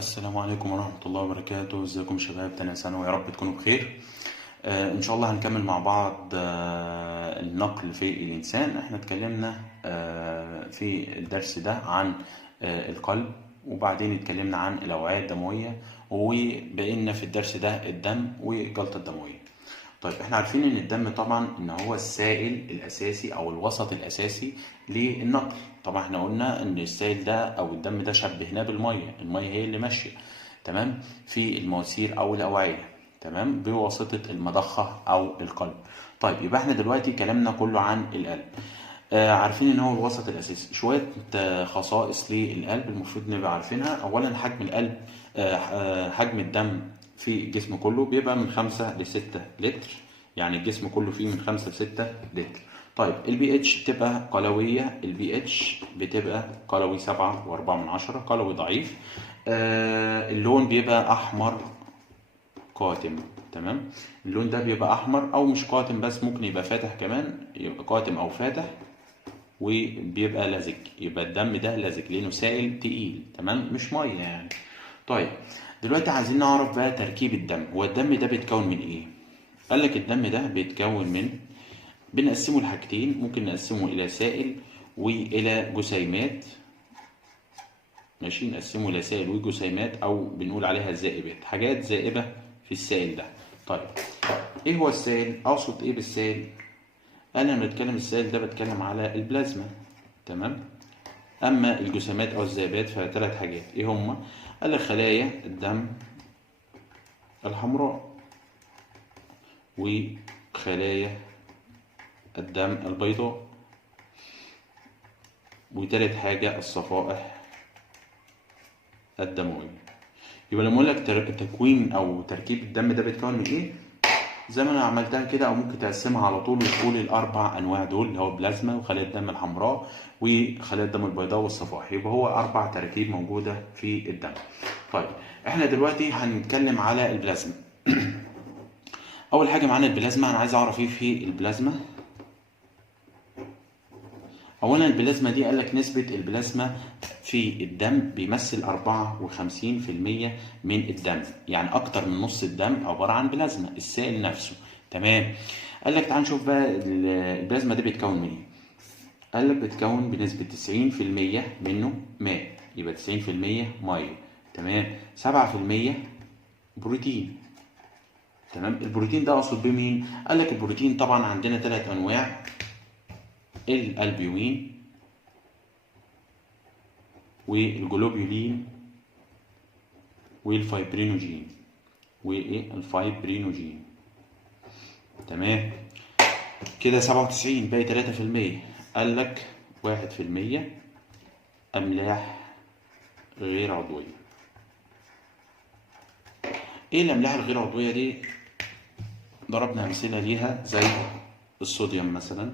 السلام عليكم ورحمة الله وبركاته. ازيكم شباب تانية ثانوي، يا رب تكونوا بخير. ان شاء الله هنكمل مع بعض النقل في الانسان. احنا اتكلمنا في الدرس ده عن القلب، وبعدين اتكلمنا عن الاوعية الدموية، وبقينا في الدرس ده الدم والجلطة الدموية. طيب احنا عارفين ان الدم طبعا ان هو السائل الاساسي او الوسط الاساسي للنقل. طبعا احنا قلنا ان السائل ده او الدم ده شبهناه بالميه، الميه هي اللي ماشيه تمام في المواسير او الاوعيه، تمام، بواسطه المضخه او القلب. طيب يبقى احنا دلوقتي كلامنا كله عن القلب. عارفين ان هو الوسط الاساسي. شويه خصائص للقلب المفروض نبقى عارفينها. اولا حجم القلب، حجم الدم في الجسم كله بيبقى من 5 ل 6 لتر، يعني الجسم كله فيه من 5 ل 6 لتر. طيب البي اتش بتبقى قلويه، البي اتش بتبقى قلوي 7.4، قلوي ضعيف. اللون بيبقى احمر قاتم، تمام. اللون ده بيبقى احمر او مش قاتم بس، ممكن يبقى فاتح كمان، يبقى قاتم او فاتح، وبيبقى لزج. يبقى الدم ده لزج لانه سائل تقيل، تمام، مش ميه يعني. طيب دلوقتي عايزين نعرف بقى تركيب الدم. هو الدم ده بيتكون من ايه؟ قال لك الدم ده بيتكون من، بنقسمه لحاجتين، ممكن نقسمه الى سائل والى جسيمات. ماشي، نقسمه الى سائل وجسيمات، او بنقول عليها زائبات، حاجات زائبه في السائل ده. طيب ايه هو السائل؟ اقصد ايه بالسائل؟ انا لما بتكلم السائل ده بتكلم على البلازما، تمام. اما الجسيمات او الذئبات فثلاث حاجات. ايه هما؟ قال لك خلايا الدم الحمراء، وخلايا الدم البيضاء، وتالت حاجة الصفائح الدموية. يبقى لما اقول لك تكوين او تركيب الدم ده بيتكون من ايه، زي ما انا عملتها كده، او ممكن تقسمها على طول وتقول الاربع انواع دول، اللي هو بلازما وخلايا الدم الحمراء وخلايا الدم البيضاء والصفائح. يبقى هو اربع تراكيب موجوده في الدم. طيب احنا دلوقتي هنتكلم على البلازما. اول حاجه معانا البلازما. انا عايز اعرف ايه في البلازما. اولا البلازما دي قال لك نسبه البلازما في الدم بيمثل 54% من الدم، يعني اكتر من نص الدم عباره عن بلازما، السائل نفسه، تمام. قال لك تعال نشوف بقى البلازما دي بيتكون من ايه. قال لك بيتكون بنسبه 90% منه ماء، يبقى 90% ميه، تمام. 7% بروتين، تمام. البروتين ده اقصد بيه مين؟ قال لك البروتين طبعا عندنا ثلاث انواع: الالبيوين والجلوبيولين والفايبرينوجين الفايبرينوجين، تمام. كده 97 باقي 3%. قال لك 1% املاح غير عضويه. ايه الاملاح الغير عضويه دي؟ ضربنا امثله ليها زي الصوديوم مثلا،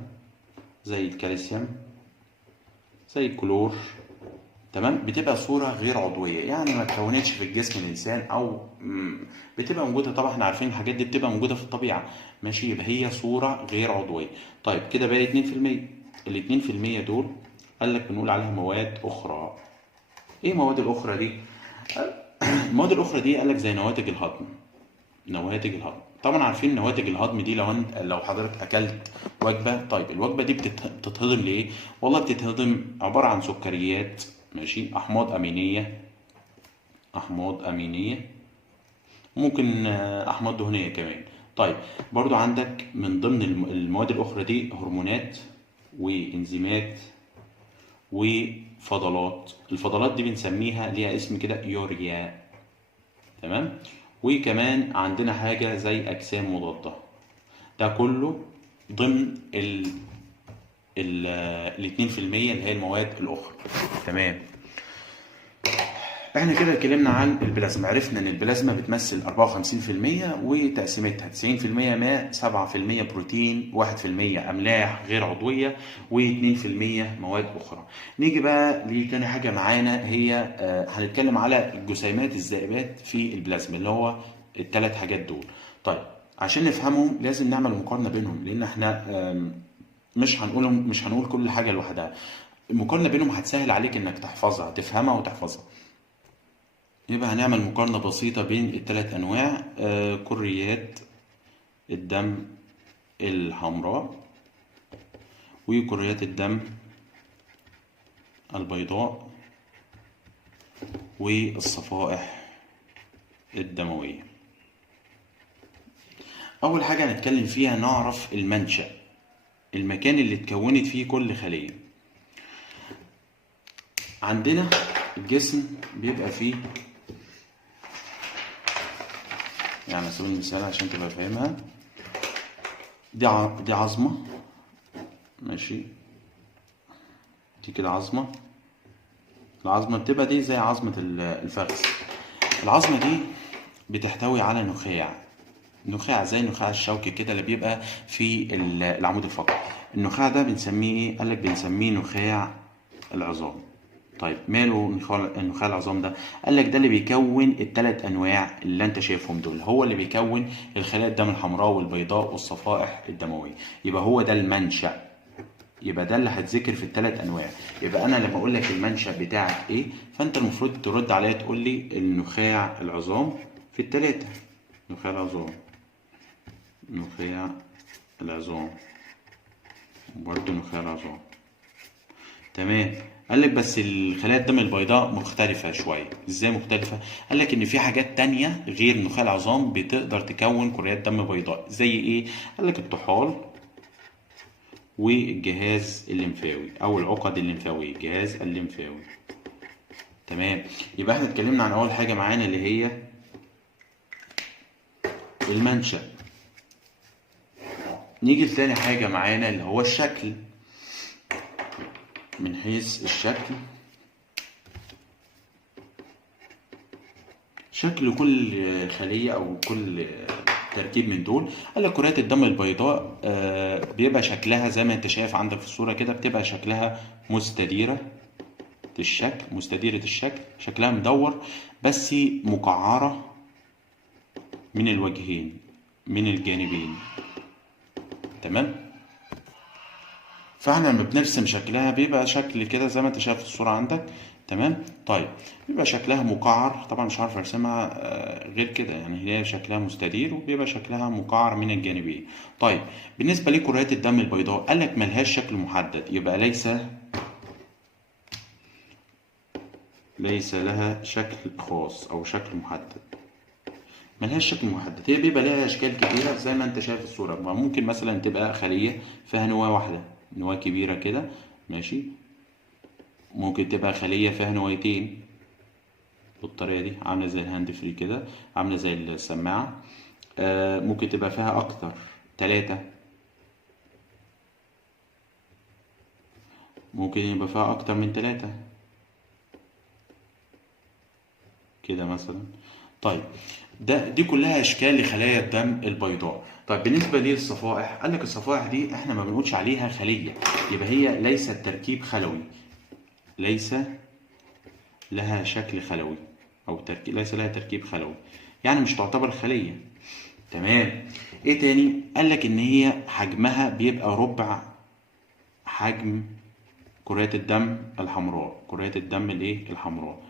زي الكالسيوم، زي الكلور، تمام. بتبقى صورة غير عضوية، يعني ما تكونتش في الجسم الإنسان، أو بتبقى موجودة. طبعا احنا عارفين الحاجات دي بتبقى موجودة في الطبيعة، ماشي. يبقى هي صورة غير عضوية. طيب كده باقي 2%. ال 2% دول قال لك بنقول عليها مواد أخرى. إيه المواد الأخرى دي؟ المواد الأخرى دي قال لك زي نواتج الهضم. نواتج الهضم، طبعا عارفين نواتج الهضم دي. لو حضرتك اكلت وجبه، طيب الوجبه دي بتتهضم ليه؟ والله بتتهضم عباره عن سكريات، ماشي، احماض امينيه، ممكن احماض دهنيه كمان. طيب برضو عندك من ضمن المواد الاخرى دي هرمونات وانزيمات وفضلات. الفضلات دي بنسميها ليها اسم كده يوريا، تمام. وكمان عندنا حاجة زي أجسام مضادة. ده كله ضمن ال 2% اللي هي المواد الأخرى، تمام. احنا كده اتكلمنا عن البلازما. عرفنا ان البلازما بتمثل 54% وتقسيمتها 90% ماء، 7% بروتين، 1% املاح غير عضويه، و2% مواد اخرى. نيجي بقى لتاني حاجه معانا، هي هنتكلم على الجسيمات الذائبات في البلازما، اللي هو الثلاث حاجات دول. طيب عشان نفهمهم لازم نعمل مقارنه بينهم، لان احنا مش هنقول كل حاجه لوحدها. المقارنه بينهم هتسهل عليك انك تحفظها، تفهمها وتحفظها. يبقى هنعمل مقارنة بسيطة بين الثلاث أنواع، كريات الدم الحمراء وكريات الدم البيضاء والصفائح الدموية. أول حاجة هنتكلم فيها نعرف المنشأ، المكان اللي اتكونت فيه كل خلية. عندنا الجسم بيبقى فيه، يعني على سبيل المثال عشان تبقى فاهمها، دي عظمة، ماشي، دي كده عظمة. العظمة بتبقى دي زي عظمة الفخذ. العظمة دي بتحتوي على نخاع زي النخاع الشوكي كده اللي بيبقى في العمود الفقري. النخاع ده بنسميه ايه؟ قالك بنسميه نخاع العظام. طيب ماله نخاع العظام ده؟ قالك ده اللي بيكون الثلاث انواع اللي انت شايفهم دول، هو اللي بيكون الخلايا الدم الحمراء والبيضاء والصفائح الدمويه. يبقى هو ده المنشأ، يبقى ده اللي هتذكر في الثلاث انواع. يبقى انا لما اقول لك المنشأ بتاعك ايه، فانت المفروض ترد عليا تقول لي النخاع العظام في الثلاثه. نخاع العظام، نخاع العظام، وبرده نخاع العظام. تمام. قال لك بس الخلايا الدم البيضاء مختلفة شوية. ازاي مختلفة؟ قال لك ان في حاجات تانية غير نخاع العظام بتقدر تكون كريات دم بيضاء. زي ايه؟ قال لك الطحال والجهاز الليمفاوي او العقد الليمفاوية، الجهاز الليمفاوي. تمام. يبقى احنا اتكلمنا عن اول حاجة معانا اللي هي المنشأ. نيجي لتاني حاجة معانا اللي هو الشكل. من حيث الشكل، شكل كل خلية أو كل تركيب من دول. قال لك كريات الدم البيضاء بيبقى شكلها زي ما أنت شايف عندك في الصورة كده، بتبقى شكلها مستديرة الشكل، شكلها مدور بس مقعرة من الوجهين من الجانبين. تمام. فاحنا لما بنرسم شكلها بيبقى شكل كده زي ما انت شايف في الصورة عندك. تمام. طيب بيبقى شكلها مقعر، طبعا مش عارف ارسمها غير كده، يعني هي شكلها مستدير وبيبقى شكلها مقعر من الجانبين. طيب بالنسبة لكريات الدم البيضاء قال لك ملهاش شكل محدد، يبقى ليس لها شكل خاص او شكل محدد. ملهاش شكل محدد، هي بيبقى لها اشكال كتيرة زي ما انت شايف في الصورة. ممكن مثلا تبقى خلية فيها نواة واحدة، نواة كبيرة كده، ماشي. ممكن تبقى خلية فيها نوايتين بالطريقة دي، عاملة زي الهاند فري كده، عاملة زي السماعة. ممكن تبقى فيها أكتر، 3. ممكن يبقى فيها أكتر من 3 كده مثلا. طيب دي كلها أشكال لخلايا الدم البيضاء. طيب بالنسبة للصفائح، قال لك الصفائح دي احنا ما بنقولش عليها خلية، يبقى هي ليست تركيب خلوي، ليس لها شكل خلوي او ليس لها تركيب خلوي، يعني مش تعتبر خلية. تمام. ايه تاني؟ قال لك ان هي حجمها بيبقى ربع حجم كريات الدم الحمراء، كريات الدم الحمراء،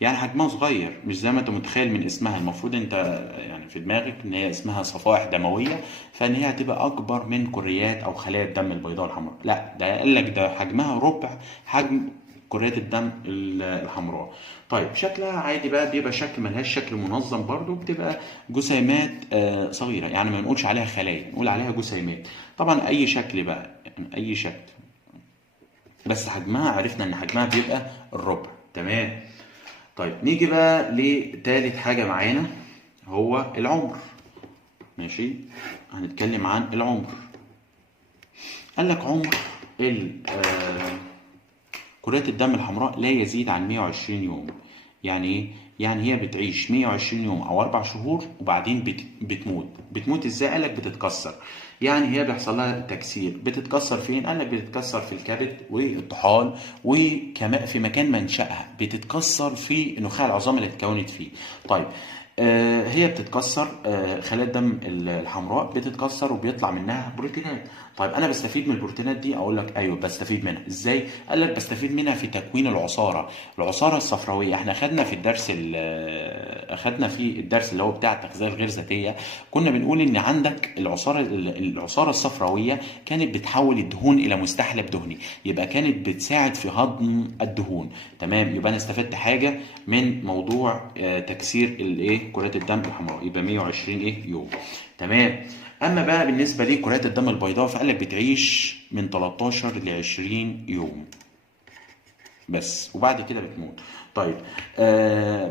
يعني حجمها صغير، مش زي ما انت متخيل من اسمها. المفروض انت يعني في دماغك ان هي اسمها صفائح دمويه، فان هي هتبقى اكبر من كريات او خلايا الدم البيضاء الحمراء. لا، ده قال لك ده حجمها ربع حجم كريات الدم الحمراء. طيب شكلها عادي بقى، بيبقى شكل ملهاش شكل منظم برضو، بتبقى جسيمات صغيره، يعني ما نقولش عليها خلايا، نقول عليها جسيمات. طبعا اي شكل بقى، يعني اي شكل، بس حجمها عرفنا ان حجمها بيبقى الربع. تمام. طيب نيجي بقى لتالت حاجة معانا، هو العمر. ماشي، هنتكلم عن العمر. قال لك عمر كريات الدم الحمراء لا يزيد عن 120 يوم. يعني ايه؟ يعني هي بتعيش 120 يوم او 4 شهور وبعدين بتموت ازاي؟ قال لك بتتكسر، يعني هي بيحصل لها تكسير. بتتكسر فين؟ قال لك بتتكسر في الكبد والطحال، وكمان في مكان منشأها بتتكسر في نخاع العظام اللي اتكونت فيه. طيب هي بتتكسر، خلايا الدم الحمراء بتتكسر وبيطلع منها بروتينات. طيب انا بستفيد من البروتينات دي؟ اقول لك ايوه بستفيد منها. ازاي؟ قال لك بستفيد منها في تكوين العصاره الصفراويه. احنا اخدنا في الدرس اخدنا في الدرس اللي هو بتاع التغذيه الغير ذاتيه، كنا بنقول ان عندك العصاره الصفراويه كانت بتحول الدهون الى مستحلب دهني، يبقى كانت بتساعد في هضم الدهون. تمام، يبقى انا استفدت حاجه من موضوع تكسير الايه كرات الدم الحمراء، يبقى 120 يوم. تمام. اما بقى بالنسبه لكرات الدم البيضاء فقال لك بتعيش من 13 ل 20 يوم بس، وبعد كده بتموت. طيب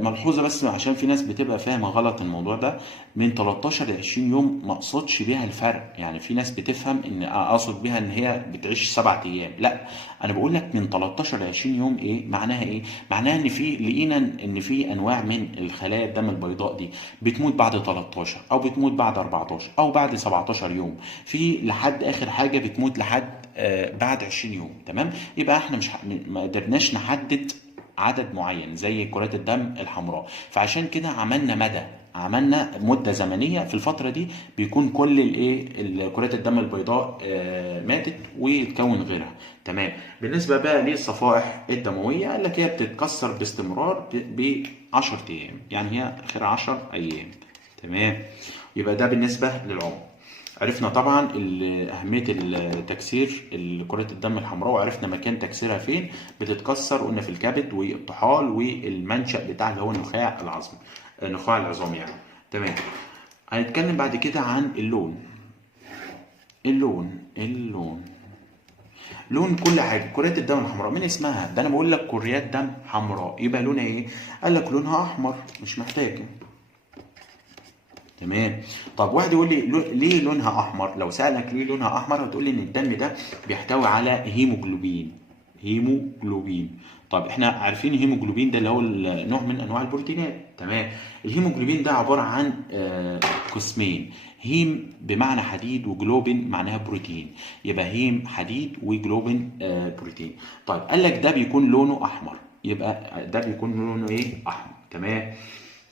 ملحوظه بس عشان في ناس بتبقى فاهمه غلط الموضوع ده، من 13 ل 20 يوم ما اقصدش بيها الفرق. يعني في ناس بتفهم ان اقصد بيها ان هي بتعيش 7 ايام، لا انا بقول لك من 13 ل 20 يوم. معناها معناها ان لقينا ان في انواع من الخلايا الدم البيضاء دي بتموت بعد 13 او بتموت بعد 14 او بعد 17 يوم، في لحد اخر حاجه بتموت لحد بعد 20 يوم. تمام، يبقى احنا مش ما قدرناش نحدد عدد معين زي كرات الدم الحمراء، فعشان كده عملنا مده زمنيه في الفتره دي بيكون كل كرات الدم البيضاء ماتت ويتكون غيرها. تمام. بالنسبه بقى للصفائح الدمويه قال لك هي بتتكسر باستمرار ب 10 ايام، يعني هي اخر 10 ايام. تمام، يبقى ده بالنسبه للعمر. عرفنا طبعا أهمية تكسير كرات الدم الحمراء، وعرفنا مكان تكسيرها فين. بتتكسر قلنا في الكبد والطحال والمنشأ بتاع اللي هو نخاع العظام يعني. تمام. هنتكلم بعد كده عن اللون. لون كل حاجة كرات الدم الحمراء من اسمها ده، أنا بقول لك كريات دم حمراء، يبقى لونها إيه؟ قال لك لونها أحمر، مش محتاج. تمام. طب واحد يقول لي ليه لونها احمر؟ لو سالك ليه لونها احمر هتقول لي ان الدم ده بيحتوي على هيموجلوبين. طب احنا عارفين الهيموجلوبين ده اللي هو نوع من انواع البروتينات. تمام. الهيموجلوبين ده عباره عن قسمين، هيم بمعنى حديد وجلوبين معناها بروتين، يبقى هيم حديد وجلوبين بروتين. طيب قال لك ده بيكون لونه احمر، يبقى ده بيكون لونه احمر. تمام،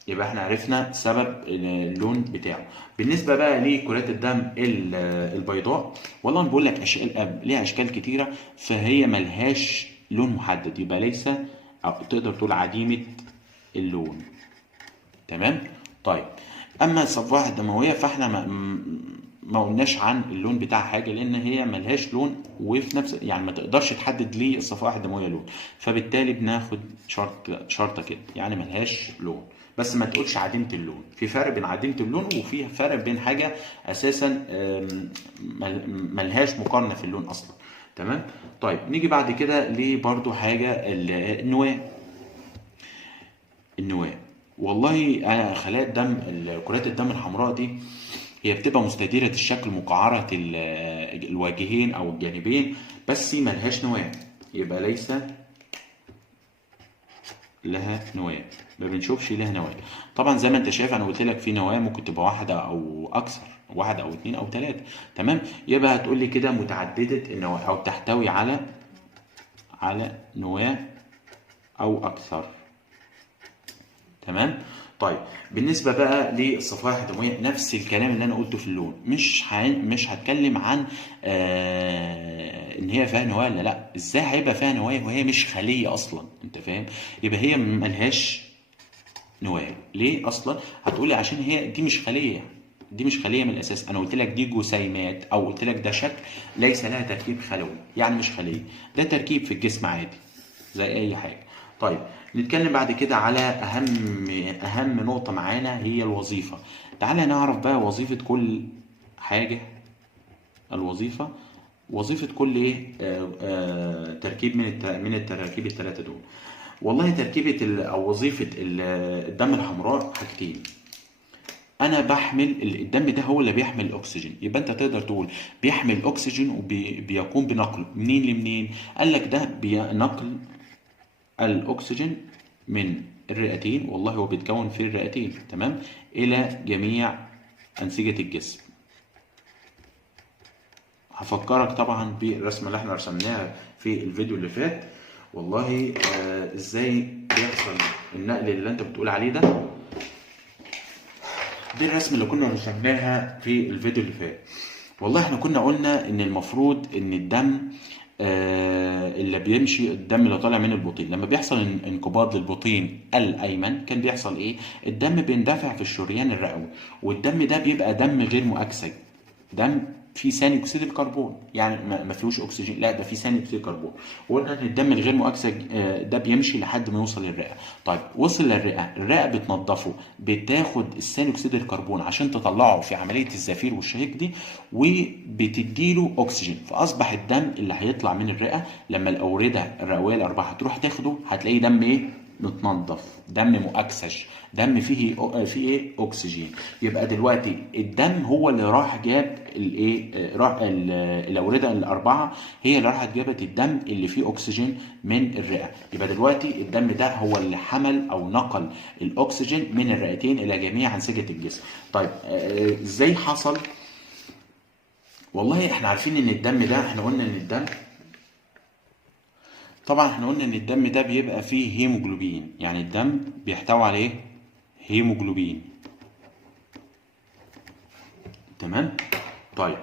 يبقى احنا عرفنا سبب اللون بتاعه. بالنسبه بقى لكرات الدم البيضاء، والله انا بقول لك ليها اشكال كتيره، فهي ملهاش لون محدد، يبقى ليس أو تقدر تقول عديمه اللون. تمام. طيب اما الصفائح الدمويه فاحنا ما قلناش عن اللون بتاع حاجه، لان هي ملهاش لون، وفي نفس يعني ما تقدرش تحدد ليه الصفائح الدمويه لون، فبالتالي بناخد شرطه كده، يعني ملهاش لون. بس ما تقولش عديمه اللون، في فرق بين عديمه اللون وفي فرق بين حاجه اساسا ملهاش مقارنه في اللون اصلا. تمام. طيب نيجي بعد كده لبرضو حاجه النواه. والله انا خلايا الدم كرات الدم الحمراء دي هي بتبقى مستديرة الشكل، مقعرة الواجهين او الجانبين، بس ملهاش نواة، يبقى ليس لها نواة، ما بنشوفش لها نواة. طبعا زي ما انت شايف انا قلت لك في نواة ممكن تبقى واحدة او اكثر، واحدة او اتنين او تلاتة. تمام، يبقى هتقول لي كده متعددة النواة او تحتوي على نواة او اكثر. تمام. طيب بالنسبه بقى للصفائح الدمويه نفس الكلام اللي انا قلته في اللون، مش هتكلم عن ان هي فيها نواه ولا لا. ازاي هيبقى فيها نواه وهي مش خليه اصلا؟ انت فاهم؟ يبقى هي ملهاش نواه ليه اصلا؟ هتقولي عشان هي دي مش خليه، دي مش خليه من الاساس. انا قلت لك دي جسيمات، او قلت لك ده شكل ليس لها تركيب خلوي، يعني مش خليه، ده تركيب في الجسم عادي زي اي حاجه. طيب نتكلم بعد كده على اهم نقطه معانا هي الوظيفه. تعالى نعرف بقى وظيفه كل حاجه. وظيفه كل تركيب من التراكيب الثلاثه دول. والله تركيبه او وظيفه الدم الحمراء حاجتين. انا بحمل الدم ده هو اللي بيحمل الاكسجين، يبقى انت تقدر تقول بيحمل الاكسجين وبيقوم بنقله منين لمنين. قال لك ده بنقل الاكسجين من الرئتين، والله هو بيتكون في الرئتين. تمام، الى جميع انسجه الجسم. هفكرك طبعا بالرسمه اللي احنا رسمناها في الفيديو اللي فات، والله ازاي بيحصل النقل اللي انت بتقول عليه ده. دي الرسمة اللي كنا رسمناها في الفيديو اللي فات. والله احنا كنا قلنا ان المفروض ان الدم اللي بيمشي، الدم اللي طالع من البطين لما بيحصل انقباض للبطين الايمن كان بيحصل ايه؟ الدم بيندفع في الشريان الرئوي، والدم ده بيبقى دم غير مؤكسج، دم فيه ثاني اكسيد الكربون، يعني ما فيهوش اكسجين، لا ده فيه ثاني اكسيد الكربون. وقلنا ان الدم الغير مؤكسج ده بيمشي لحد ما يوصل للرئه. طيب وصل للرئه، الرئه بتنظفه، بتاخد الثاني اكسيد الكربون عشان تطلعه في عمليه الزفير والشهيق دي، وبتديله اكسجين، فاصبح الدم اللي هيطلع من الرئه لما الاورده الرئويه الاربعه تروح تاخده هتلاقيه دم ايه؟ متنظف، دم مؤكسج، دم فيه ايه؟ اكسجين. يبقى دلوقتي الدم هو اللي راح جاب الايه؟ الاورده الاربعه هي اللي راحت جابت الدم اللي فيه اكسجين من الرئه. يبقى دلوقتي الدم ده هو اللي حمل او نقل الاكسجين من الرئتين الى جميع انسجه الجسم. طيب ازاي حصل؟ والله احنا عارفين ان الدم ده، احنا قلنا ان الدم، طبعا احنا قلنا ان الدم ده بيبقى فيه هيموجلوبين، يعني الدم بيحتوي عليه هيموجلوبين. تمام. طيب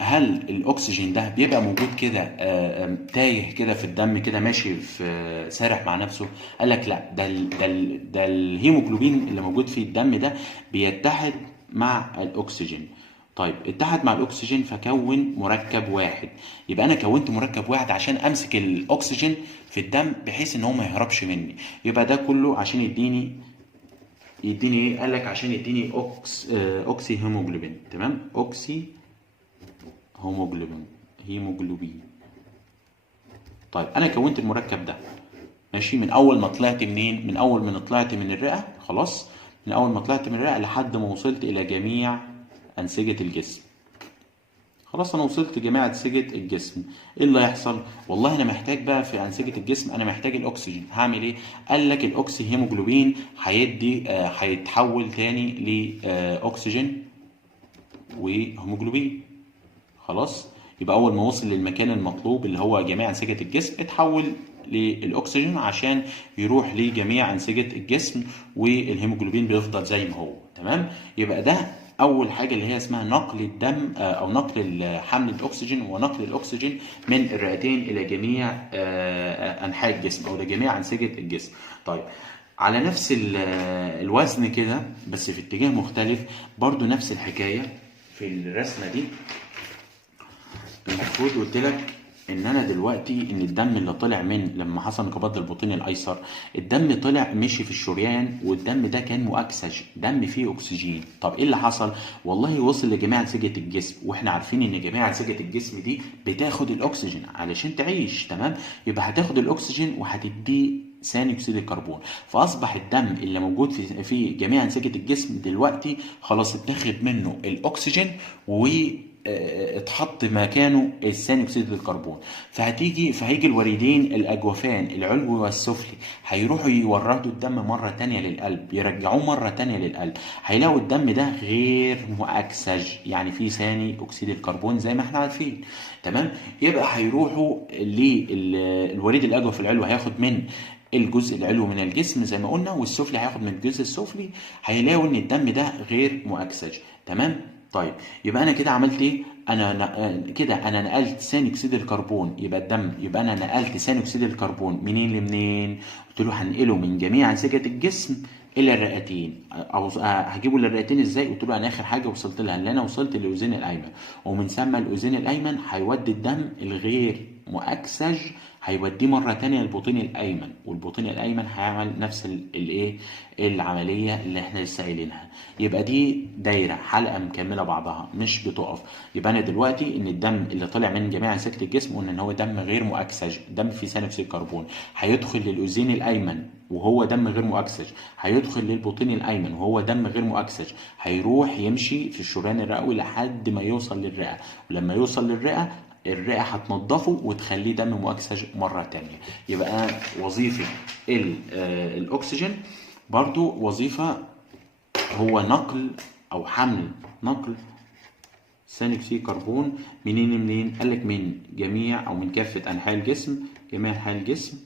هل الاكسجين ده بيبقى موجود كده تايه كده في الدم كده ماشي في سارح مع نفسه؟ قال لك لا، ده الهيموجلوبين اللي موجود في الدم ده بيتحد مع الاكسجين. طيب اتحد مع الاكسجين فكون مركب واحد. يبقى انا كونت مركب واحد عشان امسك الاكسجين في الدم بحيث ان هو ما يهربش مني. يبقى ده كله عشان يديني ايه؟ قال لك عشان يديني اوكسي هيموجلوبين. تمام، اوكسي هيموجلوبين. طيب انا كونت المركب ده ماشي من اول ما طلعت منين؟ من اول ما طلعت من الرئه، خلاص، من اول ما طلعت من الرئه لحد ما وصلت الى جميع انسجه الجسم. خلاص انا وصلت جميع انسجه الجسم. ايه اللي هيحصل؟ والله انا محتاج بقى في انسجه الجسم، انا محتاج الاكسجين، هعمل ايه؟ قال لك الاوكسي هيموجلوبين هيتحول تاني لاكسجين وهيموجلوبين. خلاص، يبقى اول ما وصل للمكان المطلوب اللي هو جميع انسجه الجسم اتحول للاكسجين عشان يروح لجميع انسجه الجسم، والهيموجلوبين بيفضل زي ما هو. تمام. يبقى ده اول حاجه اللي هي اسمها نقل الدم او نقل حمل الاكسجين ونقل الاكسجين من الرئتين الى جميع انحاء الجسم او لجميع انسجه الجسم. طيب على نفس الوزن كده بس في اتجاه مختلف، برضو نفس الحكايه في الرسمه دي. المفروض قلت لك ان انا دلوقتي ان الدم اللي طلع من لما حصل انقباض البطين الايسر، الدم طلع مشي في الشريان، والدم ده كان مؤكسج، دم فيه اكسجين. طب ايه اللي حصل؟ والله وصل لجميع انسجه الجسم، واحنا عارفين ان جميع انسجه الجسم دي بتاخد الاكسجين علشان تعيش. تمام. يبقى هتاخد الاكسجين وهتديه ثاني اكسيد الكربون، فاصبح الدم اللي موجود في جميع انسجه الجسم دلوقتي خلاص اتاخد منه الاكسجين اتحط مكانه الثاني اكسيد الكربون. فهيجي الوريدين الاجوفان العلوي والسفلي هيروحوا يوردوا الدم مره تانية للقلب، يرجعوه مره تانية للقلب، هيلاقوا الدم ده غير مؤكسج، يعني فيه ثاني اكسيد الكربون زي ما احنا عارفين. تمام. يبقى هيروحوا للوريد الاجوف العلوي، هياخد من الجزء العلوي من الجسم زي ما قلنا، والسفلي هياخد من الجزء السفلي، هيلاقوا ان الدم ده غير مؤكسج. تمام. طيب يبقى انا كده عملت ايه؟ انا نقلت ثاني اكسيد الكربون، يبقى الدم، يبقى انا نقلت ثاني اكسيد الكربون منين لمنين؟ قلت له هنقله من جميع انسجه الجسم الى الرئتين. او هجيبه للرئتين ازاي؟ قلت له انا اخر حاجه وصلت لها اللي انا وصلت للاذين الايمن، ومن ثم الاذين الايمن هيودي الدم الغير مؤكسج هيوديه مره تانية للبطين الايمن، والبطين الايمن هيعمل نفس الايه؟ العمليه اللي احنا لسه قايلينها. يبقى دي دايره، حلقه مكمله بعضها مش بتقف. يبقى انا دلوقتي ان الدم اللي طالع من جميع انسجه الجسم قلنا ان هو دم غير مؤكسج، دم فيه ثاني اكسيد الكربون، هيدخل للاذين الايمن وهو دم غير مؤكسج، هيدخل للبطين الايمن وهو دم غير مؤكسج، هيروح يمشي في الشريان الرئوي لحد ما يوصل للرئه، ولما يوصل للرئه الرئه هتنضفه وتخليه دم مؤكسج مره تانية. يبقى وظيفه الاكسجين برضو وظيفه هو نقل او نقل ثاني اكسيد الكربون منين لمنين؟ قال لك من جميع او من كافه انحاء الجسم، جميع انحاء الجسم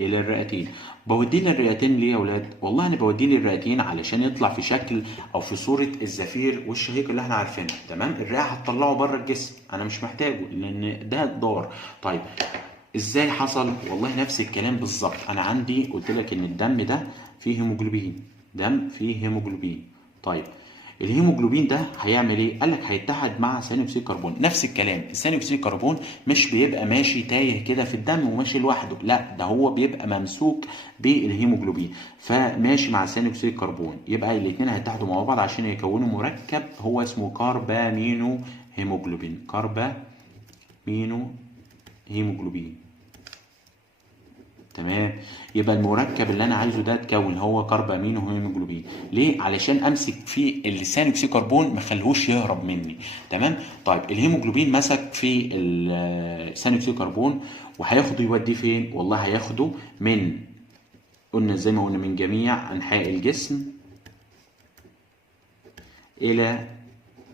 الى الرئتين. بوديه للرئتين ليه يا ولاد؟ والله انا بوديه للرئتين علشان يطلع في شكل او في صوره الزفير والشهيق اللي احنا عارفينها، تمام؟ الرئه هتطلعه بره الجسم، انا مش محتاجه لان ده ضار. طيب ازاي حصل؟ والله نفس الكلام بالظبط. انا عندي قلت لك ان الدم ده فيه هيموجلوبين، دم فيه هيموجلوبين. طيب الهيموجلوبين ده هيعمل ايه؟ قال لك هيتحد مع ثاني اكسيد الكربون. نفس الكلام، ثاني اكسيد الكربون مش بيبقى ماشي تايه كده في الدم وماشي لوحده، لا ده هو بيبقى ممسوك بالهيموجلوبين، فماشي مع ثاني اكسيد الكربون. يبقى الاثنين هيتحدوا مع بعض عشان يكونوا مركب هو اسمه كاربامينو هيموجلوبين. كاربامينو هيموجلوبين، تمام؟ يبقى المركب اللي انا عايزه ده اتكون هو كاربامينو هيموجلوبين. ليه؟ علشان امسك فيه الثاني اكسيد الكربون ما اخليهوش يهرب مني، تمام؟ طيب الهيموجلوبين مسك في ثاني اكسيد الكربون وهياخده يوديه فين؟ والله هياخده من، قلنا زي ما قلنا، من جميع انحاء الجسم الى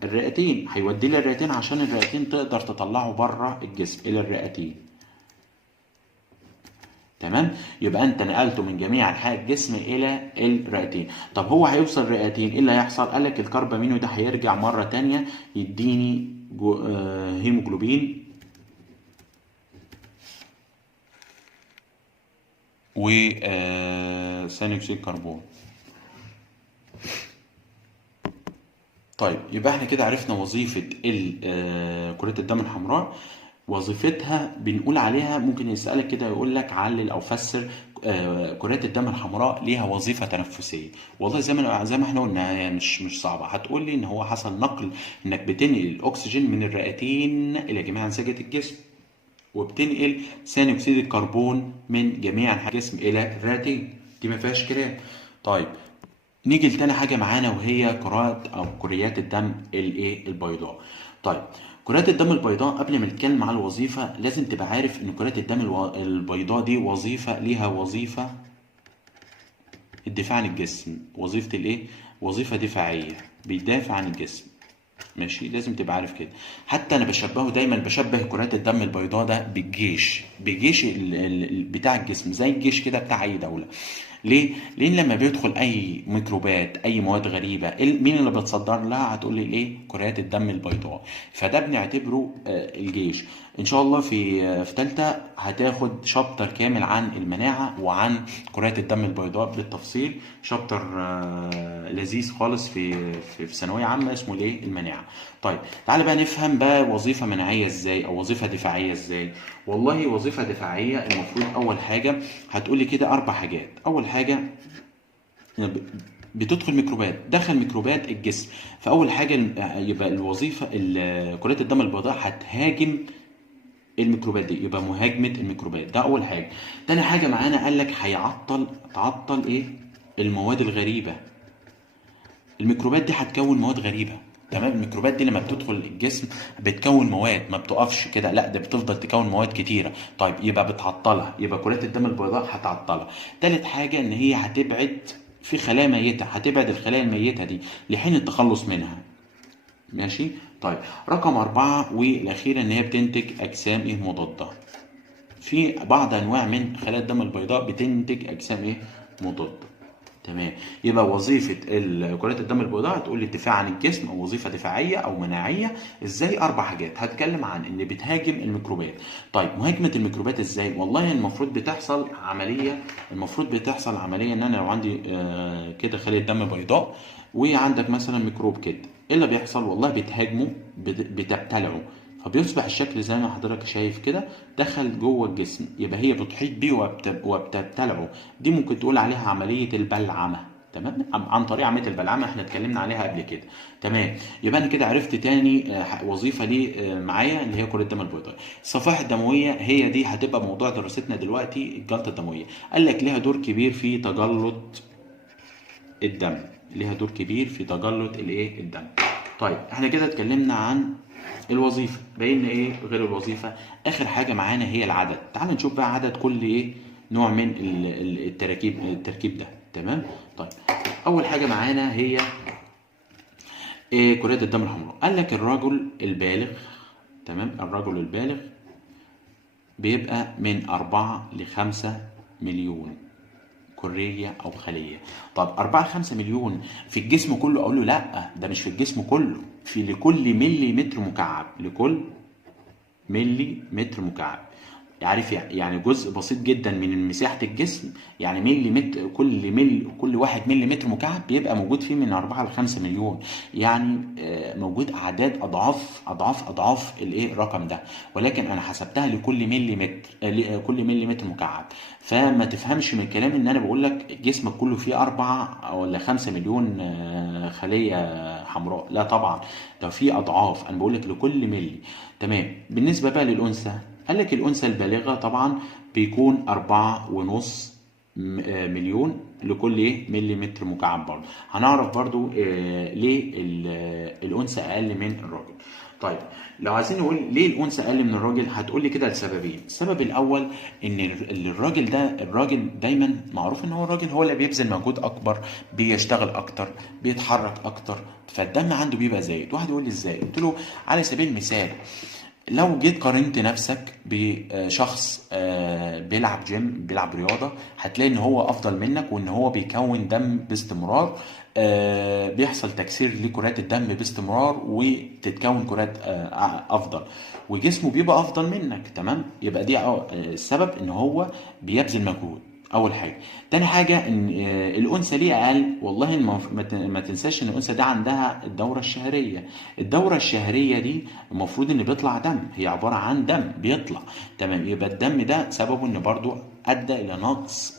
الرئتين. هيوديه للرئتين عشان الرئتين تقدر تطلعه بره الجسم الى الرئتين، تمام؟ يبقى انت نقلته من جميع انحاء الجسم الى الرئتين. طب هو هيوصل الرئتين، ايه اللي هيحصل؟ قال لك الكربامينو ده هيرجع مره تانية يديني هيموجلوبين و ثاني اكسيد الكربون. طيب يبقى احنا كده عرفنا وظيفه كرات الدم الحمراء. وظيفتها بنقول عليها، ممكن يسألك كده يقول لك علل او فسر كرات الدم الحمراء ليها وظيفة تنفسية. والله زي ما احنا قلنا هي مش صعبة. هتقول لي ان هو حصل نقل، انك بتنقل الاكسجين من الرئتين الى جميع انسجة الجسم، وبتنقل ثاني اكسيد الكربون من جميع انحاء الجسم الى الرئتين، دي ما فيهاش كلام. طيب نيجي لتاني حاجة معانا وهي كرات أو كريات الدم البيضاء. طيب كرات الدم البيضاء، قبل ما نتكلم على الوظيفة لازم تبقى عارف إن كرات الدم البيضاء دي ليها وظيفة الدفاع عن الجسم. وظيفة وظيفة دفاعية، بيدافع عن الجسم، ماشي؟ لازم تبقى عارف كده. حتى انا دايما بشبه كرات الدم البيضاء ده بجيش بتاع الجسم، زي الجيش كده بتاع اي دولة. ليه؟ لان لما بيدخل اي ميكروبات، اي مواد غريبه، مين اللي بتصدر لها؟ هتقول لي ايه؟ كريات الدم البيضاء. فده بنعتبره الجيش. ان شاء الله في ثالثه هتاخد شابتر كامل عن المناعه وعن كريات الدم البيضاء بالتفصيل. شابتر لذيذ خالص في ثانويه عامه اسمه المناعه. طيب تعالى بقى نفهم بقى وظيفه مناعيه ازاي او وظيفه دفاعيه ازاي. والله وظيفه دفاعيه المفروض اول حاجه هتقولي كده 4 حاجات. اول حاجه بتدخل ميكروبات، دخل ميكروبات الجسم، فاول حاجه يبقى الوظيفه كرات الدم البيضاء هتهاجم الميكروبات دي، يبقى مهاجمه الميكروبات، ده اول حاجه. تاني حاجه معانا قال لك تعطل المواد الغريبه. الميكروبات دي هتكون مواد غريبه، تمام؟ الميكروبات دي لما بتدخل الجسم بتكون مواد، ما بتقفش كده، لا ده بتفضل تكون مواد كتيره. طيب يبقى بتعطلها، يبقى كرات الدم البيضاء هتعطلها. تالت حاجه ان هي هتبعد في خلايا ميته، هتبعد الخلايا الميته دي لحين التخلص منها، ماشي؟ طيب رقم 4 والاخيره ان هي بتنتج اجسام مضاده. في بعض انواع من خلايا الدم البيضاء بتنتج اجسام مضاده، تمام؟ يبقى وظيفة كرات الدم البيضاء هتقول لي الدفاع عن الجسم أو وظيفة دفاعية أو مناعية. إزاي؟ 4 حاجات. هتكلم عن إن بتهاجم الميكروبات. طيب مهاجمة الميكروبات إزاي؟ والله المفروض بتحصل عملية إن أنا لو عندي كده خلية دم بيضاء وعندك مثلا ميكروب كده، إيه اللي بيحصل؟ والله بتهاجمه، بتبتلعه، فبيصبح الشكل زي ما حضرتك شايف كده دخل جوه الجسم. يبقى هي بتحيط بيه وبتبتلعه. دي ممكن تقول عليها عملية البلعمة، تمام؟ عن طريق عملية البلعمة احنا اتكلمنا عليها قبل كده، تمام؟ يبقى انا كده عرفت تاني وظيفة ليه معايا اللي هي كرة الدم البيضاء. الصفائح الدموية هي دي هتبقى موضوع دراستنا دلوقتي. الجلطة الدموية قال لك ليها دور كبير في تجلط الدم، الدم. طيب احنا كده اتكلمنا عن الوظيفة، بقينا غير الوظيفة؟ اخر حاجة معانا هي العدد. تعال نشوف بقى عدد كل نوع من التركيب ده، تمام؟ طيب اول حاجة معانا هي كرات الدم الحمراء. قال لك الرجل البالغ، تمام؟ الرجل البالغ بيبقى من 4 ل5 مليون كرية أو خلية. طب 4 5 مليون في الجسم كله؟ أقول له لأ، ده مش في الجسم كله، في لكل ملي متر مكعب، لكل ملي متر مكعب. عارف يعني جزء بسيط جدا من مساحة الجسم، يعني ملي متر، كل 1 ملي متر مكعب بيبقى موجود فيه من 4 ل5 مليون. يعني موجود أعداد أضعاف الإيه الرقم ده، ولكن أنا حسبتها لكل ملي متر، كل ملي متر مكعب. فما تفهمش من كلامي إن أنا بقول لك جسمك كله فيه 4 ولا 5 مليون خلية حمراء، لا طبعا، ده فيه أضعاف، أنا بقول لك لكل ملي. تمام. بالنسبة بقى للأنثى، قال لك الأنثى البالغة طبعا بيكون 4.5 مليون لكل ملي متر مكعب. برضه هنعرف برضه ليه الأنثى أقل من الراجل. طيب لو عايزين نقول ليه الأنثى أقل من الراجل، هتقول لي كده لسببين. السبب الأول إن الراجل دايما معروف إن هو الراجل هو اللي بيبذل مجهود أكبر، بيشتغل أكتر، بيتحرك أكتر، فالدم عنده بيبقى زايد. واحد يقول لي إزاي؟ قلت له على سبيل المثال، لو جيت قارنت نفسك بشخص بيلعب جيم، بيلعب رياضة، هتلاقي ان هو افضل منك، وان هو بيكون دم باستمرار، بيحصل تكسير لكرات الدم باستمرار، وتتكون كرات افضل، وجسمه بيبقى افضل منك. تمام. يبقى دي السبب ان هو بيبذل مجهود، اول حاجه. تاني حاجه ان الانثى ليه اقل؟ والله ما تنساش ان الانثى ده عندها الدوره الشهريه. الدوره الشهريه دي المفروض ان بيطلع دم، هي عباره عن دم بيطلع. تمام. يبقى الدم ده سببه ان برضو ادى الى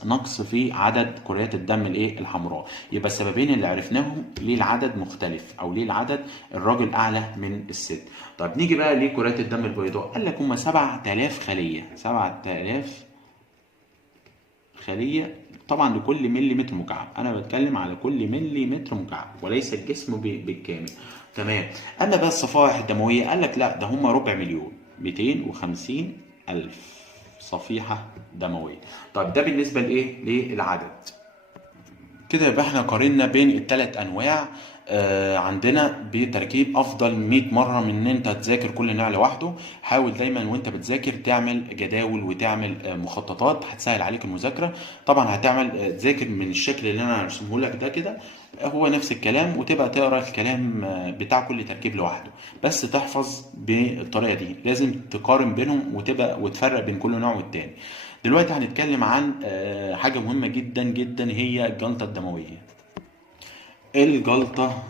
نقص في عدد كريات الدم الحمراء. يبقى السببين اللي عرفناهم ليه العدد مختلف، او ليه العدد الراجل اعلى من الست. طب نيجي بقى لكريات الدم البيضاء، قال لك هم 7000 خليه، 7000 خلية طبعا لكل ملي متر مكعب. انا بتكلم على كل ملي متر مكعب وليس الجسم بالكامل. تمام. اما بقى الصفائح الدموية، قال لك لا، ده هم ربع مليون، 250 الف صفيحة دموية. طيب ده بالنسبة للعدد. كده يبقى احنا قارنا بين الثلاث انواع عندنا بتركيب افضل 100 مره من ان انت تذاكر كل نوع لوحده. حاول دايما وانت بتذاكر تعمل جداول وتعمل مخططات هتسهل عليك المذاكره. طبعا هتعمل تذاكر من الشكل اللي انا رسمه لك ده كده، هو نفس الكلام، وتبقى تقرا الكلام بتاع كل تركيب لوحده، بس تحفظ بالطريقه دي. لازم تقارن بينهم وتفرق بين كل نوع والتاني. دلوقتي هنتكلم عن حاجة مهمة جدا جدا، هي الجلطة الدموية. الجلطة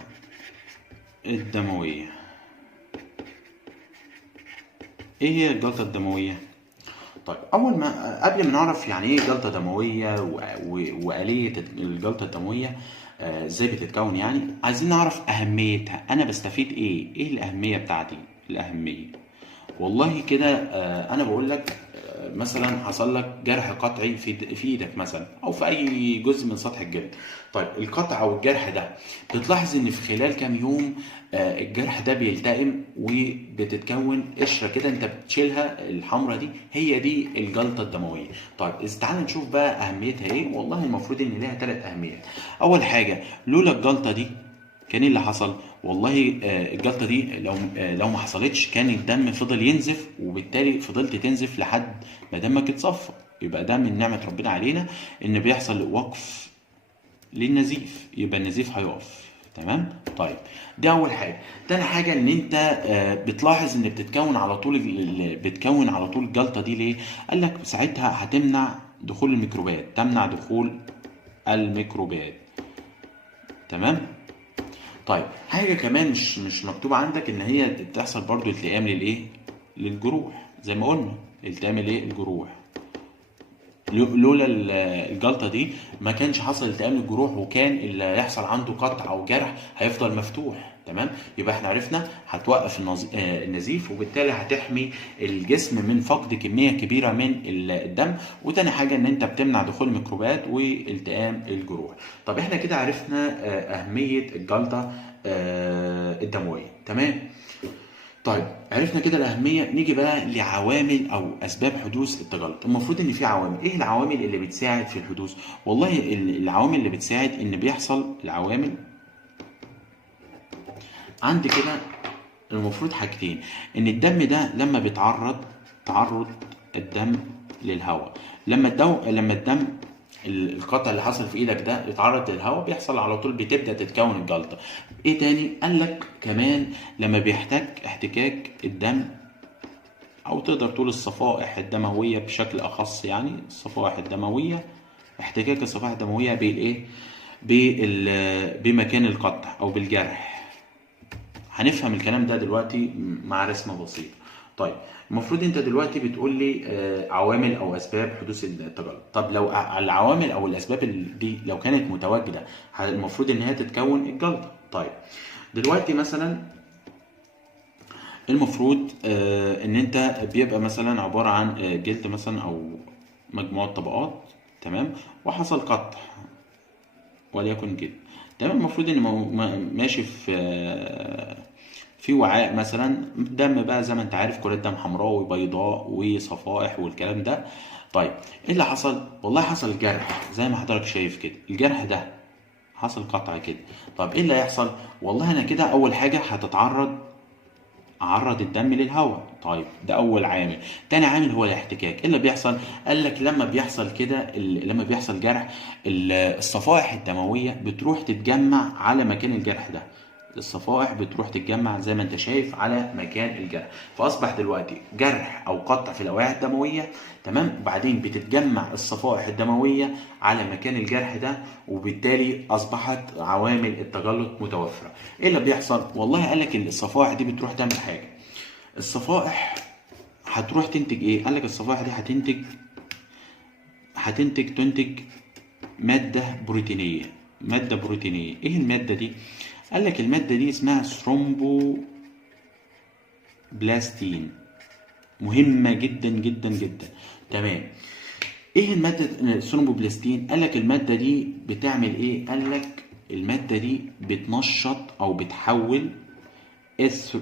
الدموية، ايه هي الجلطة الدموية؟ طيب قبل ما نعرف يعني ايه جلطة دموية وآلية الجلطة الدموية ازاي بتتكون، يعني عايزين نعرف أهميتها. أنا بستفيد ايه الأهمية بتاعتي؟ الأهمية والله كده أنا بقول لك مثلا حصل لك جرح قطعي في ايدك مثلا، او في اي جزء من سطح الجلد. طيب القطع او الجرح ده بتلاحظ ان في خلال كام يوم الجرح ده بيلتئم وبتتكون قشره كده، انت بتشيلها الحمرة دي، هي دي الجلطه الدمويه. طيب تعال نشوف بقى اهميتها ايه. والله المفروض ان لها 3 اهميات. اول حاجه، لولا الجلطه دي كان ايه اللي حصل؟ والله الجلطه دي لو ما حصلتش كان الدم فضل ينزف، وبالتالي فضلت تنزف لحد ما دمك اتصفى. يبقى ده من نعمه ربنا علينا ان بيحصل وقف للنزيف، يبقى النزيف هيقف. تمام. طيب دي اول حاجه. تاني حاجه ان انت بتلاحظ ان بتتكون على طول الجلطه دي. ليه؟ قال لك ساعتها هتمنع دخول الميكروبات، تمنع دخول الميكروبات. تمام. طيب حاجه كمان مش مكتوبه عندك، ان هي تحصل برضو التئام للجروح، زي ما قلنا التئام الجروح. لولا الجلطه دي ما كانش حصل التئام للجروح، وكان اللي هيحصل عنده قطع او جرح هيفضل مفتوح. تمام. يبقى احنا عرفنا هتوقف النزيف، وبالتالي هتحمي الجسم من فقد كميه كبيره من الدم. وتاني حاجه ان انت بتمنع دخول الميكروبات والتئام الجروح. طب احنا كده عرفنا اهميه الجلطه الدمويه. تمام. طيب عرفنا كده الأهمية، نيجي بقى لعوامل أو أسباب حدوث التجلط. المفروض إن في عوامل. إيه العوامل اللي بتساعد في الحدوث؟ والله العوامل اللي بتساعد إن بيحصل العوامل عندي كده المفروض حاجتين. إن الدم ده لما تعرض الدم للهواء. لما الدم القطع اللي حصل في ايدك ده يتعرض للهواء، بيحصل على طول بتبدا تتكون الجلطه. ايه تاني؟ قال لك كمان لما بيحتاج احتكاك الدم، او تقدر تقول الصفائح الدمويه بشكل اخص، يعني الصفائح الدمويه، احتكاك الصفائح الدمويه بالايه، بمكان القطع او بالجرح. هنفهم الكلام ده دلوقتي مع رسمه بسيطه. طيب المفروض انت دلوقتي بتقول لي عوامل او اسباب حدوث التجلط. طب لو العوامل او الاسباب دي لو كانت متواجده، المفروض ان هي تتكون الجلطه. طيب دلوقتي مثلا المفروض ان انت بيبقى مثلا عباره عن جلد مثلا او مجموعه طبقات، تمام، وحصل قطع وليكن كده، تمام. المفروض ان ماشي في وعاء مثلا دم بقى، زي ما انت عارف كرات دم حمراء وبيضاء وصفائح والكلام ده. طيب ايه اللي حصل؟ والله حصل جرح زي ما حضرتك شايف كده، الجرح ده حصل قطع كده. طب ايه اللي هيحصل؟ والله انا كده اول حاجه اعرض الدم للهواء. طيب ده اول عامل. تاني عامل هو الاحتكاك. ايه اللي بيحصل؟ قال لك لما بيحصل كده، لما بيحصل جرح، الصفائح الدمويه بتروح تتجمع على مكان الجرح ده. الصفائح بتروح تتجمع زي ما انت شايف على مكان الجرح، فاصبح دلوقتي جرح او قطع في الاوعيه الدمويه، تمام. بعدين بتتجمع الصفائح الدمويه على مكان الجرح ده، وبالتالي اصبحت عوامل التجلط متوفره. ايه اللي بيحصل؟ والله قال لك الصفائح دي بتروح تعمل حاجه. الصفائح هتروح تنتج ايه؟ قال لك الصفائح دي تنتج ماده بروتينيه. ايه الماده دي؟ قال لك الماده دي اسمها ثرومبوبلاستين، مهمه جدا جدا جدا، تمام. ايه الماده الثرومبوبلاستين؟ قال لك الماده دي بتعمل ايه؟ قال لك الماده دي بتنشط او بتحول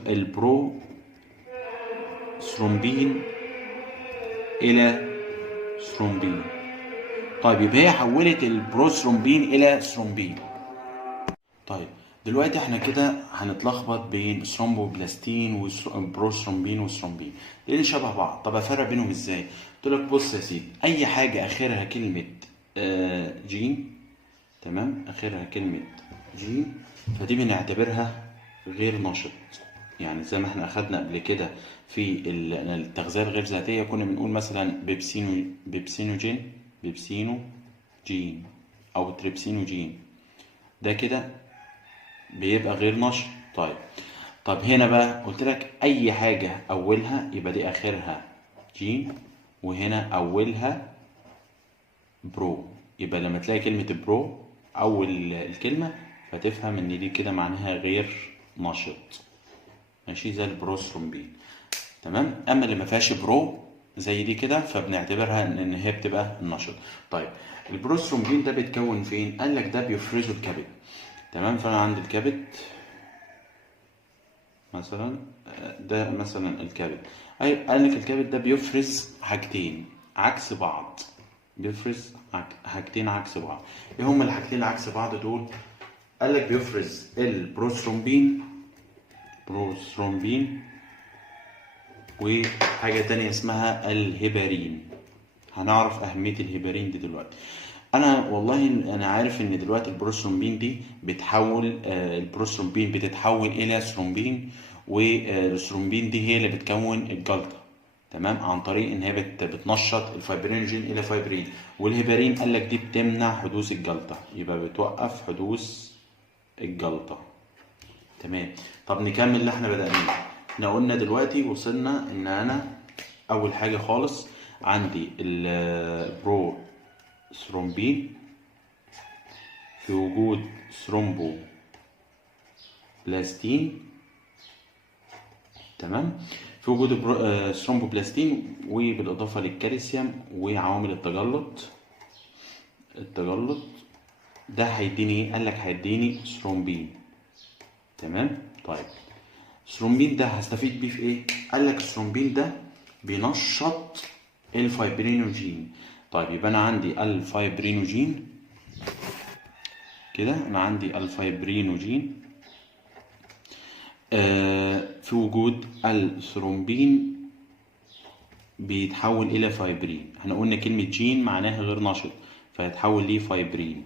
البروثرومبين الى ثرومبين. طيب يبقى هي حولت البروثرومبين الى ثرومبين. طيب دلوقتي احنا كده هنتلخبط بين ثرومبوبلاستين وبروثرومبين وثرومبين لان شبه بعض. طب افرق بينهم ازاي؟ قلت لك بص يا سيدي، اي حاجه اخرها كلمه جين، تمام، اخرها كلمه جين، فدي بنعتبرها غير نشط. يعني زي ما احنا اخدنا قبل كده في التغذيه الغير ذاتيه، كنا بنقول مثلا بيبسينوجين او تريبسينوجين، ده كده بيبقى غير نشط. طب هنا بقى قلت لك اي حاجه اولها يبقى دي اخرها جين، وهنا اولها برو، يبقى لما تلاقي كلمه برو اول الكلمه فتفهم ان دي كده معناها غير نشط، ماشي، زي البروثرومبين، تمام. اما اللي ما فيهاش برو زي دي كده فبنعتبرها ان هي بتبقى نشط. طيب البروثرومبين ده بيتكون فين؟ قال لك ده بيفرزه الكبد، تمام. فانا عندي الكبد مثلا، ده مثلا الكبد، قال لك الكبد ده بيفرز حاجتين عكس بعض، بيفرز حاجتين عكس بعض. ايه هما الحاجتين اللي عكس بعض دول؟ قال لك بيفرز البروثرومبين، وحاجة تانية اسمها الهيبارين. هنعرف أهمية الهيبارين دي دلوقتي. أنا عارف إن دلوقتي البروثرومبين دي البروثرومبين بتتحول إلى ثرومبين، والثرومبين دي هي اللي بتكون الجلطة، تمام، عن طريق إن هي بتنشط الفايبرينوجين إلى فايبرين. والهيبارين قال لك دي بتمنع حدوث الجلطة، يبقى بتوقف حدوث الجلطة، تمام. طب نكمل اللي احنا بدأناه. احنا قلنا دلوقتي وصلنا ان انا اول حاجة خالص عندي البروثرومبين في وجود ثرومبوبلاستين، تمام، في وجود ثرومبوبلاستين وبالاضافة للكالسيوم وعوامل التجلط ده هيديني ايه؟ قال لك هيديني ثرومبين، تمام. طيب الثرومبين ده هستفيد بيه في ايه؟ قال لك الثرومبين ده بينشط الفايبرينوجين. طيب يبقى انا عندي الفايبرينوجين كده، انا عندي الفايبرينوجين في وجود الثرومبين بيتحول الى فايبرين. احنا قلنا كلمة جين معناها غير نشط، فيتحول ليه فايبرين.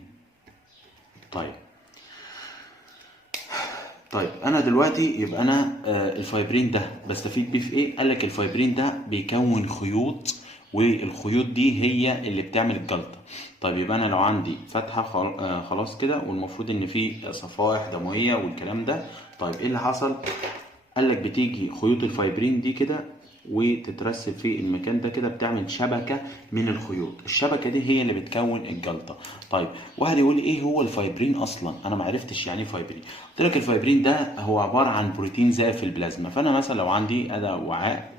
طيب انا دلوقتي يبقى انا الفايبرين ده بستفيد بيه في ايه؟ قال لك الفايبرين ده بيكون خيوط، والخيوط دي هي اللي بتعمل الجلطه. طيب يبقى انا لو عندي فتحه خلاص كده، والمفروض ان في صفائح دمويه والكلام ده. طيب ايه اللي حصل؟ قال لك بتيجي خيوط الفايبرين دي كده وتترسب في المكان ده كده، بتعمل شبكه من الخيوط. الشبكه دي هي اللي بتكون الجلطه. طيب واحد يقول لي ايه هو الفايبرين اصلا؟ انا ما عرفتش يعني ايه فايبرين. قلت لك الفايبرين ده هو عباره عن بروتين زائف في البلازما. فانا مثلا لو عندي ادى وعاء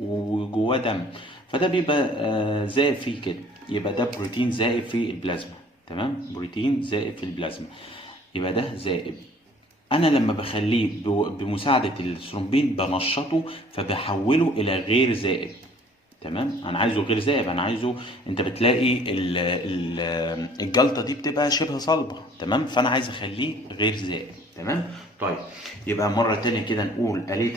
وجواه دم، فده بيبقى زائف فيه كده، يبقى ده بروتين زائف في البلازما. تمام، بروتين زائف في البلازما، يبقى ده زائب. انا لما بخليه بمساعده الثرومبين بنشطه، فبحوله الى غير زائب. تمام، انا عايزه غير زائب، انا عايزه. انت بتلاقي الجلطه دي بتبقى شبه صلبه، تمام، فانا عايز اخليه غير زائب. تمام. طيب يبقى مره تانية كده نقول آلية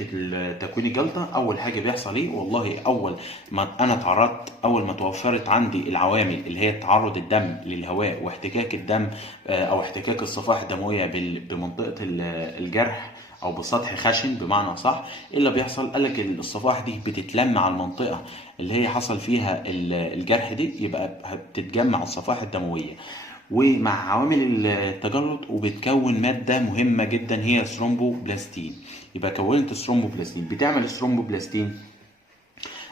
تكوين الجلطه. اول حاجه بيحصل ايه؟ والله اول ما انا اتعرضت، اول ما توفرت عندي العوامل اللي هي تعرض الدم للهواء واحتكاك الدم او احتكاك الصفائح الدمويه بمنطقه الجرح او بسطح خشن بمعنى صح، ايه اللي بيحصل؟ قالك الصفائح دي بتتلم على المنطقه اللي هي حصل فيها الجرح دي، يبقى بتتجمع الصفائح الدمويه ومع عوامل التجلط، وبتكون ماده مهمه جدا هي ثرومبوبلاستين. يبقى كونت ثرومبوبلاستين. بتعمل الثرومبوبلاستين،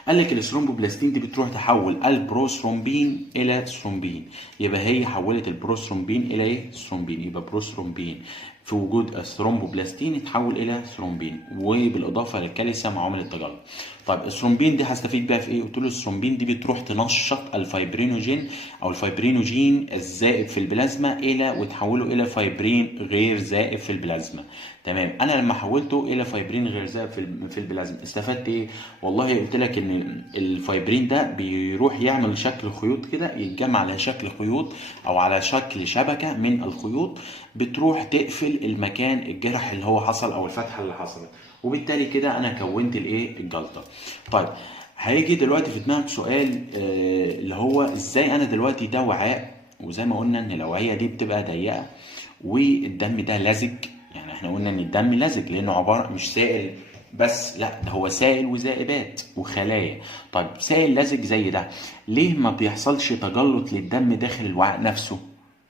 قال لك الثرومبوبلاستين دي بتروح تحول البروثرومبين الى ثرومبين. يبقى هي حولت البروثرومبين الى ايه؟ ثرومبين. يبقى بروثرومبين في وجود الثرومبوبلاستين يتحول الى ثرومبين، وبالاضافه للكالسيوم عامل التجلط. طيب الثرومبين دي هستفيد بيها في ايه؟ قلت له الثرومبين دي بتروح تنشط الفايبرينوجين او الفايبرينوجين الزائب في البلازما وتحوله الى فايبرين غير زائب في البلازما. تمام، انا لما حولته الى فايبرين غير زائب في البلازما استفدت ايه؟ والله قلت لك ان الفايبرين ده بيروح يعمل شكل خيوط كده، يتجمع على شكل خيوط او على شكل شبكه من الخيوط، بتروح تقفل المكان الجرح اللي هو حصل او الفتحه اللي حصلت، وبالتالي كده انا كونت الايه؟ الجلطه. طيب هيجي دلوقتي في دماغك سؤال اللي هو ازاي انا دلوقتي ده وعاء، وزي ما قلنا ان الاوعيه دي بتبقى ضيقه والدم ده لزج. يعني احنا قلنا ان الدم لزج لانه عباره مش سائل بس، لا ده هو سائل وذائبات وخلايا. طيب سائل لزج زي ده ليه ما بيحصلش تجلط للدم داخل الوعاء نفسه؟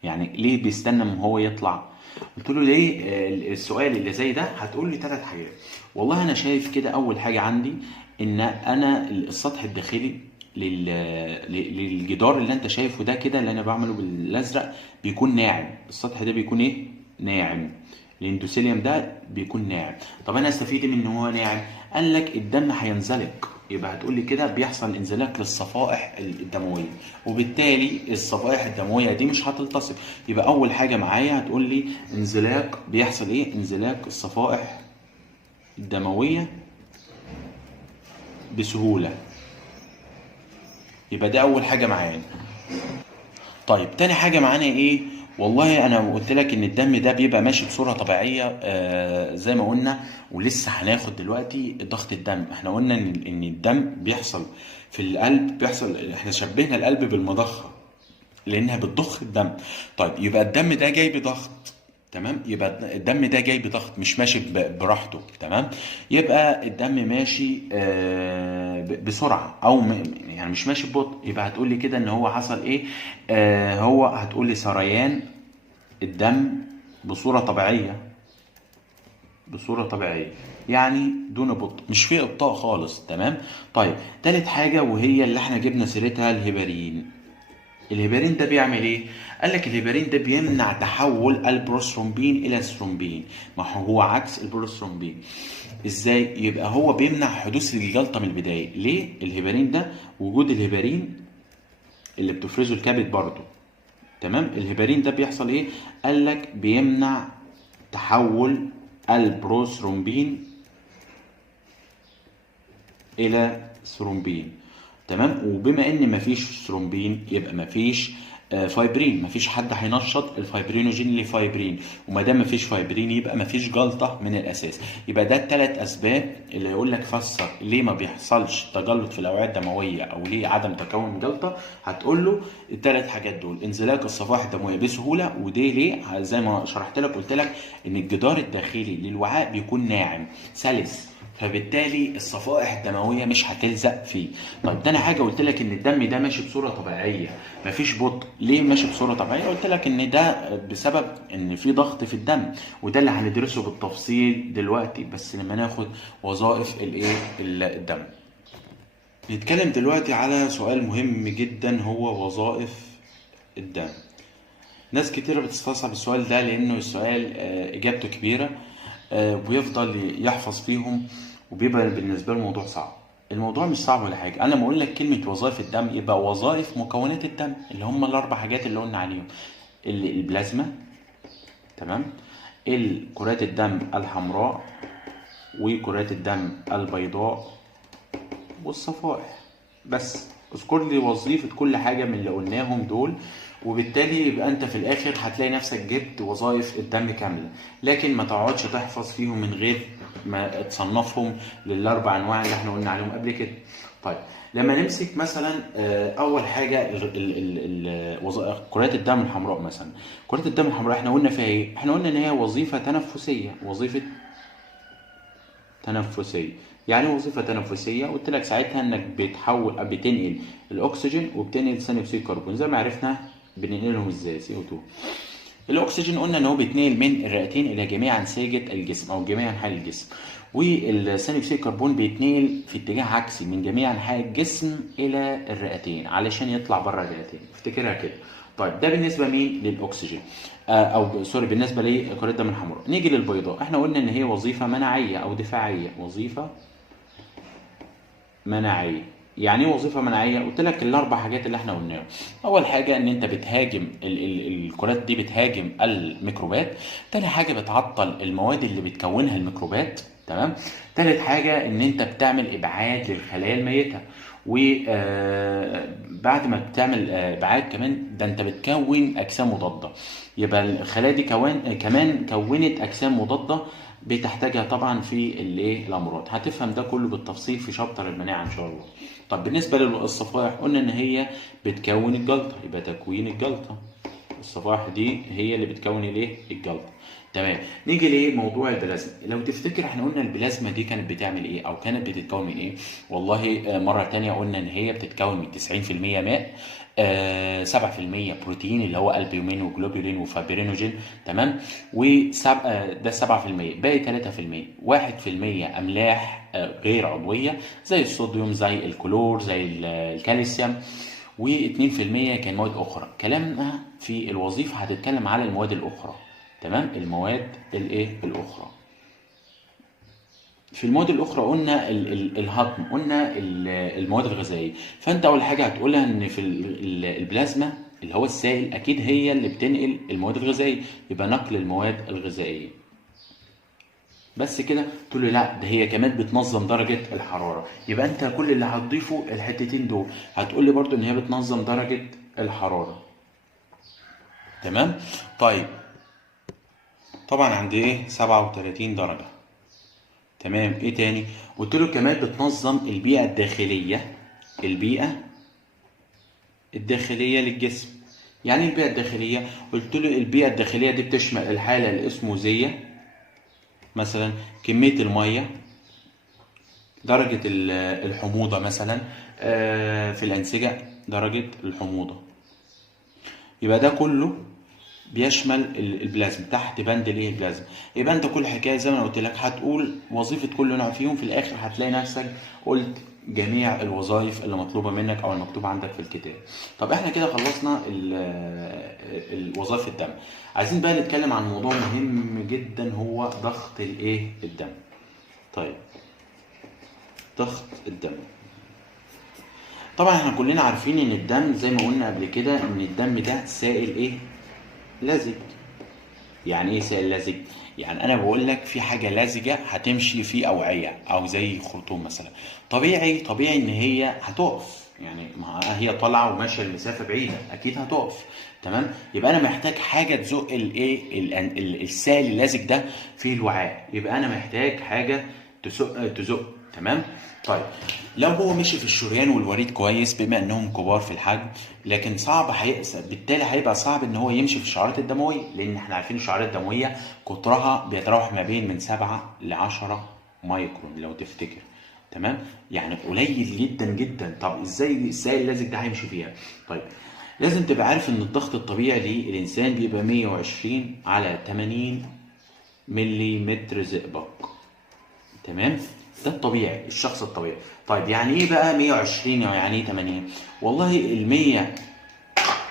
يعني ليه بيستنى ان هو يطلع؟ قلت له ليه السؤال اللي زي ده؟ هتقول لي 3 حاجات. والله انا شايف كده اول حاجه عندي ان انا السطح الداخلي للجدار اللي انت شايفه ده كده، اللي انا بعمله بالازرق، بيكون ناعم. السطح ده بيكون ايه؟ ناعم. الاندوثيليوم ده بيكون ناعم. طب انا استفيد من ان هو ناعم؟ قال لك الدم هينزلق. يبقى هتقول لي كده بيحصل انزلاق للصفائح الدمويه، وبالتالي الصفائح الدمويه دي مش هتلتصق. يبقى اول حاجه معايا هتقول لي انزلاق. بيحصل ايه؟ انزلاق الصفائح الدمويه بسهوله. يبقى ده اول حاجه معانا. طيب تاني حاجه معانا ايه؟ والله انا قلت لك ان الدم ده بيبقى ماشي بصوره طبيعيه زي ما قلنا، ولسه هناخد دلوقتي ضغط الدم. احنا قلنا ان الدم بيحصل في القلب، بيحصل، احنا شبهنا القلب بالمضخه لانها بتضخ الدم. طيب يبقى الدم ده جاي بضغط. تمام، يبقى الدم ده جاي بضغط مش ماشي براحته. تمام، يبقى الدم ماشي بسرعه او يعني مش ماشي ببطء. يبقى هتقول لي كده ان هو حصل ايه؟ هو هتقول لي سريان الدم بصوره طبيعيه، بصوره طبيعيه يعني دون بطء، مش فيه ابطاء خالص. تمام. طيب تالت حاجه وهي اللي احنا جبنا سيرتها، الهيبارين. الهيبارين ده بيعمل ايه؟ قال لك الهيبارين ده بيمنع تحول البروثرومبين الى ثرومبين. ما هو عكس البروثرومبين. ازاي؟ يبقى هو بيمنع حدوث الجلطه من البدايه. ليه؟ الهيبارين ده، وجود الهيبارين اللي بتفرزه الكبد برضه. تمام، الهيبارين ده بيحصل ايه؟ قال لك بيمنع تحول البروثرومبين الى ثرومبين. تمام، وبما ان مفيش ثرومبين يبقى مفيش فايبرين. مفيش حد هينشط الفايبرينوجين لفايبرين، وما دام مفيش فايبرين يبقى مفيش جلطه من الاساس. يبقى ده الثلاث اسباب اللي يقول لك فسر ليه ما بيحصلش تجلط في الاوعيه الدمويه او ليه عدم تكون جلطه. هتقول له الثلاث حاجات دول: انزلاق الصفائح الدمويه بسهوله، ودي ليه؟ زي ما شرحت لك، قلت لك ان الجدار الداخلي للوعاء بيكون ناعم سلس، فبالتالي الصفائح الدمويه مش هتلزق فيه. طيب تاني حاجه قلت لك ان الدم ده ماشي بصوره طبيعيه، مفيش بطء. ليه ماشي بصوره طبيعيه؟ قلت لك ان ده بسبب ان في ضغط في الدم، وده اللي هندرسه بالتفصيل دلوقتي بس لما ناخد وظائف الدم. نتكلم دلوقتي على سؤال مهم جدا، هو وظائف الدم. ناس كتيرة بتستصعب السؤال ده لانه السؤال اجابته كبيرة، ويفضل يحفظ فيهم، وبيبقى بالنسبه له الموضوع صعب. الموضوع مش صعب ولا حاجه. انا لما اقول لك كلمه وظائف الدم يبقى وظائف مكونات الدم اللي هم الاربع حاجات اللي قلنا عليهم: البلازما، تمام، كرات الدم الحمراء، وكرات الدم البيضاء، والصفائح. بس اذكر لي وظيفه كل حاجه من اللي قلناهم دول، وبالتالي يبقى انت في الاخر هتلاقي نفسك جبت وظائف الدم كامله. لكن ما تقعدش تحفظ فيهم من غير ما تصنفهم للاربع انواع اللي احنا قلنا عليهم قبل كده. طيب لما نمسك مثلا اول حاجه كرات الدم الحمراء مثلا. كرات الدم الحمراء احنا قلنا فيها ايه؟ احنا قلنا ان هي وظيفه تنفسيه. وظيفه تنفسيه يعني وظيفه تنفسيه، قلت لك ساعتها انك بتنقل الاكسجين وبتنقل ثاني اكسيد الكربون. زي ما عرفنا بننقلهم ازاي، CO2. الاكسجين قلنا ان هو بيتنقل من الرئتين الى جميع انسجه الجسم او جميع انحاء الجسم، والثاني اكسيد الكربون بيتنقل في اتجاه عكسي من جميع انحاء الجسم الى الرئتين علشان يطلع بره الرئتين. افتكرها كده. طيب ده بالنسبه مين؟ للاكسجين، او سوري، بالنسبه لكرات الدم الحمراء. نيجي للبيضاء. احنا قلنا ان هي وظيفه مناعيه او دفاعيه. وظيفه مناعيه. يعني ايه وظيفه مناعيه؟ قلت لك الاربع حاجات اللي احنا قلناهم. اول حاجه ان انت بتهاجم الكرات دي، بتهاجم الميكروبات. تاني حاجه بتعطل المواد اللي بتكونها الميكروبات، تمام. تالت حاجه ان انت بتعمل ابعاد للخلايا الميته، وبعد ما بتعمل ابعاد كمان ده انت بتكون اجسام مضاده. يبقى الخلايا دي كمان كونت اجسام مضاده بتحتاجها طبعا في الامراض. هتفهم ده كله بالتفصيل في شابتر المناعه ان شاء الله. طب بالنسبه للصفائح قلنا ان هي بتكون الجلطه، يبقى تكوين الجلطه. الصفائح دي هي اللي بتكون الجلطه، تمام. نيجي لموضوع البلازما. لو تفتكر احنا قلنا البلازما دي كانت بتعمل ايه او كانت بتتكون من ايه؟ والله مره تانية قلنا ان هي بتتكون من 90% ماء، 7% بروتين اللي هو البيومين وجلوبولين وفابرينوجين، تمام. ده 7%. باقي 3%، 1% املاح غير عضويه زي الصوديوم، زي الكلور، زي الكالسيوم، و2% كان مواد اخرى. كلامنا في الوظيفه هتتكلم على المواد الاخرى، تمام. المواد الاخرى. في المواد الاخرى قلنا الهضم، قلنا المواد الغذائيه. فانت اول حاجه هتقولها ان في البلازما اللي هو السائل اكيد هي اللي بتنقل المواد الغذائيه، يبقى نقل المواد الغذائيه. بس كده؟ تقول له لا، ده هي كمان بتنظم درجه الحراره. يبقى انت كل اللي هتضيفه الحتتين دول. هتقول لي برضو ان هي بتنظم درجه الحراره، تمام. طيب طبعا عندي 37 درجه، تمام. ايه تاني؟ قلت له كمان بتنظم البيئه الداخليه. البيئه الداخليه للجسم. يعني ايه البيئه الداخليه؟ قلت له البيئه الداخليه دي بتشمل الحاله الاسموزيه، مثلا كميه الميه، درجه الحموضه مثلا في الانسجه، درجه الحموضه. يبقى ده كله بيشمل البلازما تحت بند البلازما. يبقى انت كل حكايه زي ما قلت لك هتقول وظيفه كل نوع فيهم، في الاخر هتلاقي نفسك قلت جميع الوظائف اللي مطلوبه منك او المكتوبه عندك في الكتاب. طب احنا كده خلصنا الوظائف الدم. عايزين بقى نتكلم عن موضوع مهم جدا، هو ضغط الدم. طيب ضغط الدم. طبعا احنا كلنا عارفين ان الدم زي ما قلنا قبل كده ان الدم ده سائل لزج. يعني ايه سائل لزج؟ يعني انا بقول لك في حاجه لزجه هتمشي في اوعيه او زي خرطوم مثلا، طبيعي ان هي هتقف، يعني ما هي طالعه وماشيه المسافه بعيده اكيد هتقف. تمام. يبقى انا محتاج حاجه تزق السائل اللزج ده في الوعاء، يبقى انا محتاج حاجه تزق. تمام. طيب لو هو مشي في الشريان والوريد كويس بما انهم كبار في الحجم، لكن صعب بالتالي هيبقى صعب ان هو يمشي في الشعيرات الدمويه، لان احنا عارفين الشعيرات الدمويه قطرها بيتراوح ما بين من 7 ل 10 مايكرون لو تفتكر. تمام. يعني قليل جدا جدا. طب ازاي السائل اللزج ده هيمشي فيها؟ طيب لازم تبقى عارف ان الضغط الطبيعي للانسان بيبقى 120 على 80 ملي متر زئبق. تمام. ده الطبيعي، الشخص الطبيعي. طيب يعني ايه بقى 120 يعني ايه 80؟ والله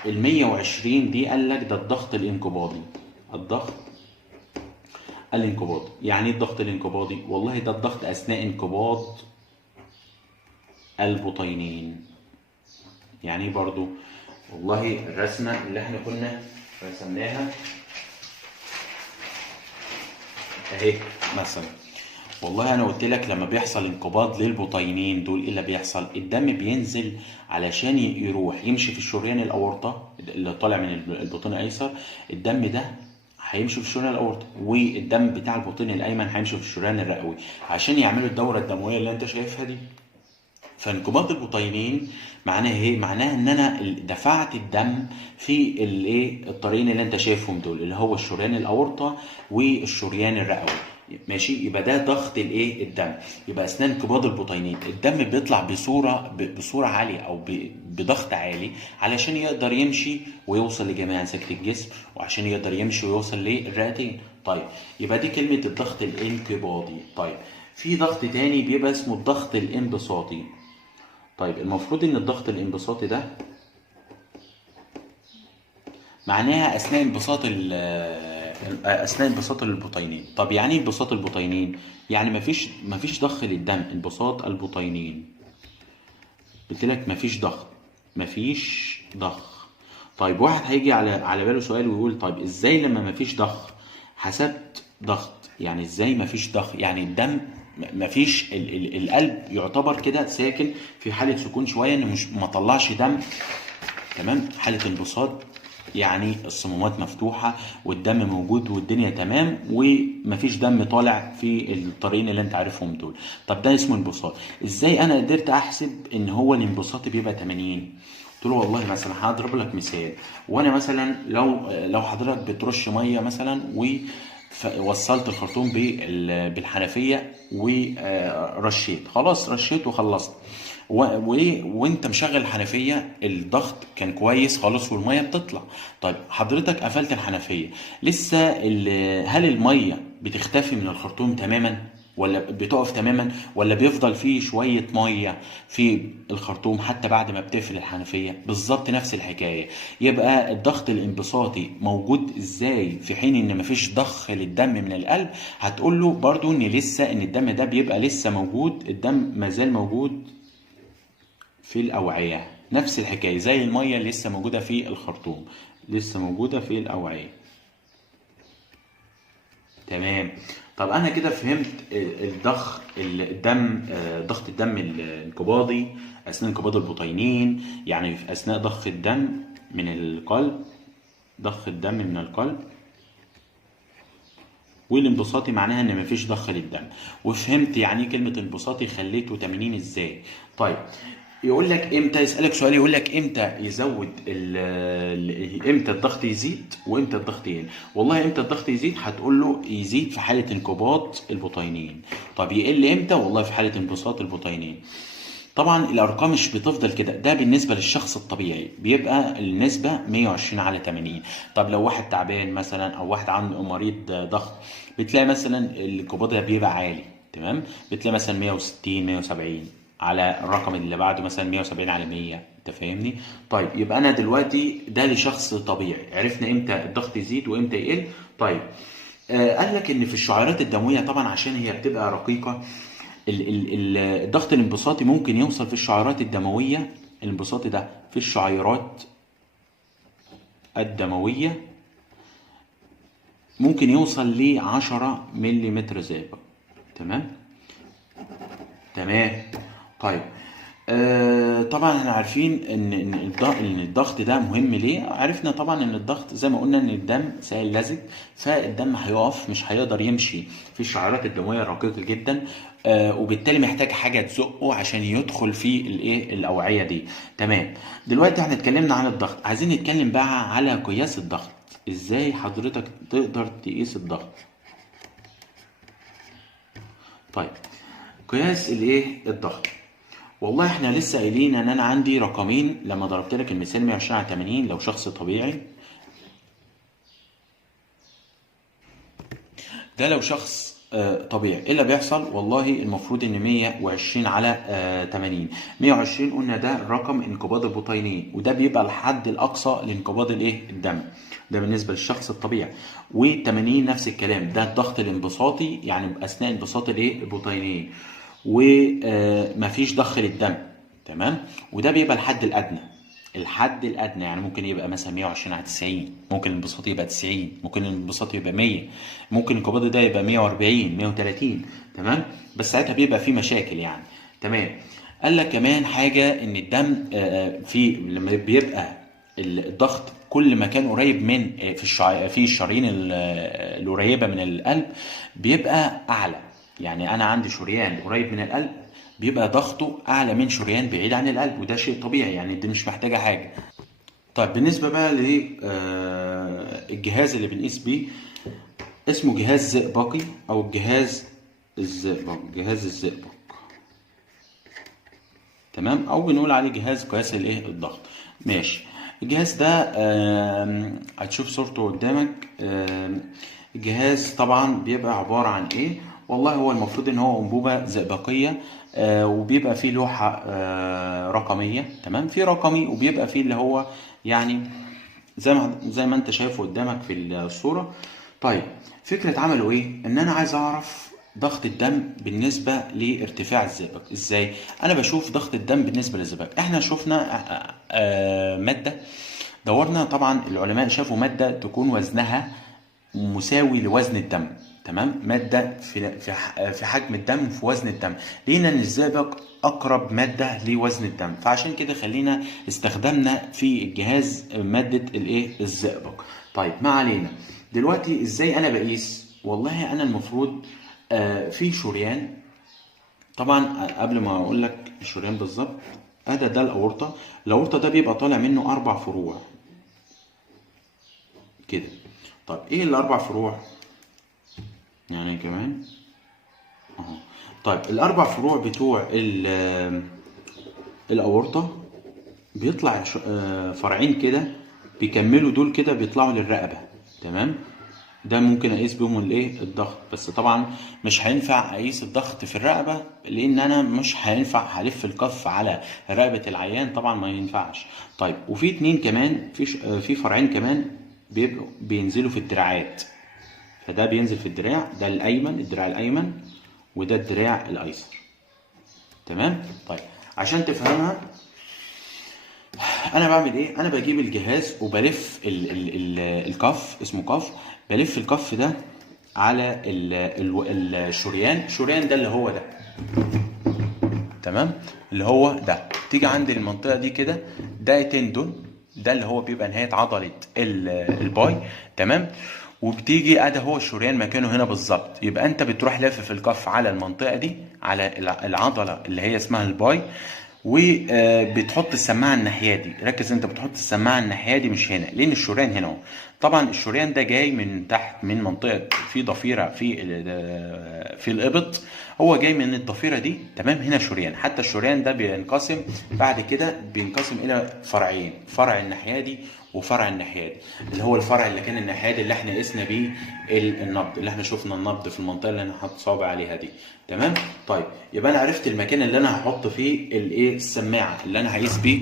ال 120 دي قال لك ده الضغط الانقباضي. الضغط الانقباضي يعني ايه الضغط الانقباضي؟ والله ده الضغط اثناء انقباض البطينين. يعني ايه برضو؟ والله الرسمه اللي احنا كنا رسمناها اهي مثلا، والله انا قلت لك لما بيحصل انقباض للبطينين دول ايه اللي بيحصل؟ الدم بينزل علشان يروح يمشي في الشريان الاورطه اللي طالع من البطين الايسر. الدم ده هيمشي في الشريان الاورطه، والدم بتاع البطين الايمن هيمشي في الشريان الرئوي عشان يعملوا الدوره الدمويه اللي انت شايفها دي. فانقباض البطينين معناها ايه؟ معناها ان انا دفعت الدم في الايه الطريقين اللي انت شايفهم دول، اللي هو الشريان الاورطه والشريان الرئوي. ماشي. يبقى ده ضغط الايه الدم. يبقى اثناء انقباض البطينين الدم بيطلع بصوره عاليه او بضغط عالي علشان يقدر يمشي ويوصل لجميع انسجه الجسم، وعشان يقدر يمشي ويوصل للرئتين. طيب يبقى دي كلمه الضغط الانقباضي. طيب في ضغط تاني بيبقى اسمه الضغط الانبساطي. طيب المفروض ان الضغط الانبساطي ده معناها اثناء انبساط البطينين. طب يعني ايه انبساط البطينين؟ يعني مفيش ضخ للدم، انبساط البطينين. قلت لك مفيش ضخ. طيب واحد هيجي على باله سؤال ويقول طيب ازاي لما مفيش ضخ حسبت ضغط؟ يعني ازاي مفيش ضخ؟ يعني الدم مفيش القلب يعتبر كده ساكن في حالة سكون شوية، انه مش ما طلعش دم. تمام. حالة انبساط يعني الصمامات مفتوحة والدم موجود والدنيا تمام ومفيش دم طالع في الطريقين اللي انت عارفهم دول. طب ده اسمه انبساط. ازاي انا قدرت احسب ان هو الانبساط بيبقى 80؟ قلت له والله مثلا هضرب لك مثال. وانا مثلا لو حضرتك بترش ميه مثلا ووصلت الخرطوم بالحنفيه ورشيت، خلاص رشيت وخلصت، وانت مشغل الحنفيه الضغط كان كويس خالص والميه بتطلع. طيب حضرتك قفلت الحنفيه، لسه هل الميه بتختفي من الخرطوم تماما ولا بتقف تماما، ولا بيفضل فيه شويه ميه في الخرطوم حتى بعد ما بتقفل الحنفيه؟ بالظبط نفس الحكايه. يبقى الضغط الانبساطي موجود ازاي في حين ان مفيش ضخ للدم من القلب؟ هتقول له برضو ان لسه ان الدم ده بيبقى لسه موجود، الدم مازال موجود في الأوعية. نفس الحكاية زي المية اللي لسه موجودة في الخرطوم، لسه موجودة في الأوعية. تمام. طب أنا كده فهمت الضغط الدم الانقباضي أثناء انقباض البطينين، يعني أثناء ضخ الدم من القلب، والانبساطي معناها ان مفيش ضخ للدم. وفهمت يعني ايه كلمه انبساطي خليته 80 ازاي. طيب يقول لك امتى، يسالك سؤال يقول لك امتى يزود امتى الضغط يزيد وامتى الضغط يقل. والله امتى الضغط يزيد؟ هتقول له يزيد في حاله انقباض البطينين. طب يقل امتى؟ والله في حاله انبساط البطينين. طبعا الارقام مش بتفضل كده، ده بالنسبه للشخص الطبيعي بيبقى النسبه 120 على 80. طب لو واحد تعبان مثلا او واحد عنده مريض ضغط بتلاقي مثلا الانقباض ده بيبقى عالي. تمام. بتلاقي مثلا 160 170 على الرقم اللي بعده مثلا 170 على 100. انت فاهمني؟ طيب يبقى انا دلوقتي ده لشخص طبيعي، عرفنا امتى الضغط يزيد وامتى يقل. طيب قال لك ان في الشعيرات الدمويه طبعا عشان هي بتبقى رقيقه، الضغط الانبساطي ممكن يوصل في الشعيرات الدمويه، الانبساطي ده في الشعيرات الدمويه ممكن يوصل ل 10 ملم زئبق. تمام. طيب طبعا احنا عارفين ان الضغط ده مهم ليه. عرفنا طبعا ان الضغط زي ما قلنا ان الدم سائل لزج، فالدم هيقف، مش هيقدر يمشي في الشعيرات الدمويه الرقيقه جدا. وبالتالي محتاج حاجه تزقه عشان يدخل في الايه الاوعيه دي. تمام. دلوقتي احنا اتكلمنا عن الضغط، عايزين نتكلم بقى على قياس الضغط. ازاي حضرتك تقدر تقيس الضغط؟ طيب، قياس الايه الضغط. والله احنا لسه قايلين ان انا عندي رقمين لما ضربت لك المثال 120 على 80 لو شخص طبيعي. ده لو شخص طبيعي ايه اللي بيحصل؟ والله المفروض ان 120 على 80. 120 قلنا ده رقم انقباض البطينين، وده بيبقى الحد الاقصى لانقباض الايه الدم، ده بالنسبه للشخص الطبيعي. و80 نفس الكلام، ده الضغط الانبساطي يعني اثناء انبساط الايه البطينين، ومفيش ضخ للدم. تمام. وده بيبقى الحد الادنى. الحد الادنى يعني ممكن يبقى مثلا 120 على 90، ممكن الانبساط يبقى 90، ممكن الانبساط يبقى 100، ممكن الانقباض ده يبقى 140 130. تمام. بس ساعتها بيبقى في مشاكل يعني. تمام. قال لك كمان حاجه ان الدم في لما بيبقى الضغط كل ما كان قريب من في الشرايين القريبه من القلب بيبقى اعلى. يعني انا عندي شريان قريب من القلب بيبقى ضغطه اعلى من شريان بعيد عن القلب، وده شيء طبيعي يعني، دي مش محتاجه حاجه. طيب بالنسبه بقى للجهاز اللي بنقيس بيه، اسمه جهاز زئبقي او جهاز الزئبق. تمام. او بنقول عليه جهاز قياس الايه الضغط. ماشي. الجهاز ده هتشوف صورته قدامك. الجهاز طبعا بيبقى عبارة عن ايه؟ والله هو المفروض ان هو انبوبة زئبقية، وبيبقى فيه لوحة رقمية. تمام. في رقمي وبيبقى فيه اللي هو يعني زي ما انت شايفه قدامك في الصورة. طيب، فكرة عمله ايه؟ ان انا عايز اعرف ضغط الدم بالنسبة لارتفاع الزئبق. ازاي؟ انا بشوف ضغط الدم بالنسبة للزئبق. احنا شفنا مادة، دورنا طبعا العلماء شافوا مادة تكون وزنها مساوي لوزن الدم. تمام. مادة في حجم الدم وفي وزن الدم. لقينا ان الزئبق اقرب مادة لوزن الدم، فعشان كده خلينا استخدمنا في الجهاز مادة الايه الزئبق. طيب ما علينا. دلوقتي ازاي انا بقيس؟ والله انا المفروض في شريان. طبعا قبل ما اقول لك الشريان بالظبط، ده الاورطه ده بيبقى طالع منه 4 فروع كده. طب ايه الاربع فروع؟ يعني كمان اهو. طيب الاربع فروع بتوع الاورطه بيطلع فرعين كده بيكملوا دول كده بيطلعوا للرقبه. تمام. ده ممكن اقيس بيهم الايه الضغط، بس طبعا مش هينفع اقيس الضغط في الرقبه لان انا مش هينفع هلف الكف على رقبه العيان، طبعا ما ينفعش. طيب وفي اتنين كمان، في فرعين كمان بيبقوا بينزلوا في الدراعات. فده بينزل في الدراع ده الايمن، الدراع الايمن، وده الدراع الايسر. تمام. طيب عشان تفهمها انا بعمل ايه؟ انا بجيب الجهاز وبلف الكف، اسمه كف، بلف الكف ده على الشريان ده اللي هو ده. تمام. اللي هو ده تيجي عند المنطقه دي كده، ده تندون، ده اللي هو بيبقى نهايه عضله الباي. تمام. وبتيجي هو الشريان مكانه هنا بالظبط. يبقى انت بتروح لافف الكف على المنطقه دي، على العضله اللي هي اسمها الباي، وبتحط السماعه الناحيه دي. ركز، انت بتحط السماعه الناحيه دي مش هنا، لان الشريان هنا اهو. طبعا الشريان ده جاي من تحت، من منطقه في ضفيره في الابط، هو جاي من الضفيره دي. تمام. هنا شريان، حتى الشريان ده بينقسم بعد كده، بينقسم الى فرعين، فرع الناحيه دي وفرع الناحيه دي، اللي هو الفرع اللي كان الناحيه دي اللي احنا قسنا بيه النبض، اللي احنا شفنا النبض في المنطقه اللي انا حاطط صوابع عليها دي. تمام. طيب يبقى انا عرفت المكان اللي انا هحط فيه الايه السماعه اللي انا هقيس بيه،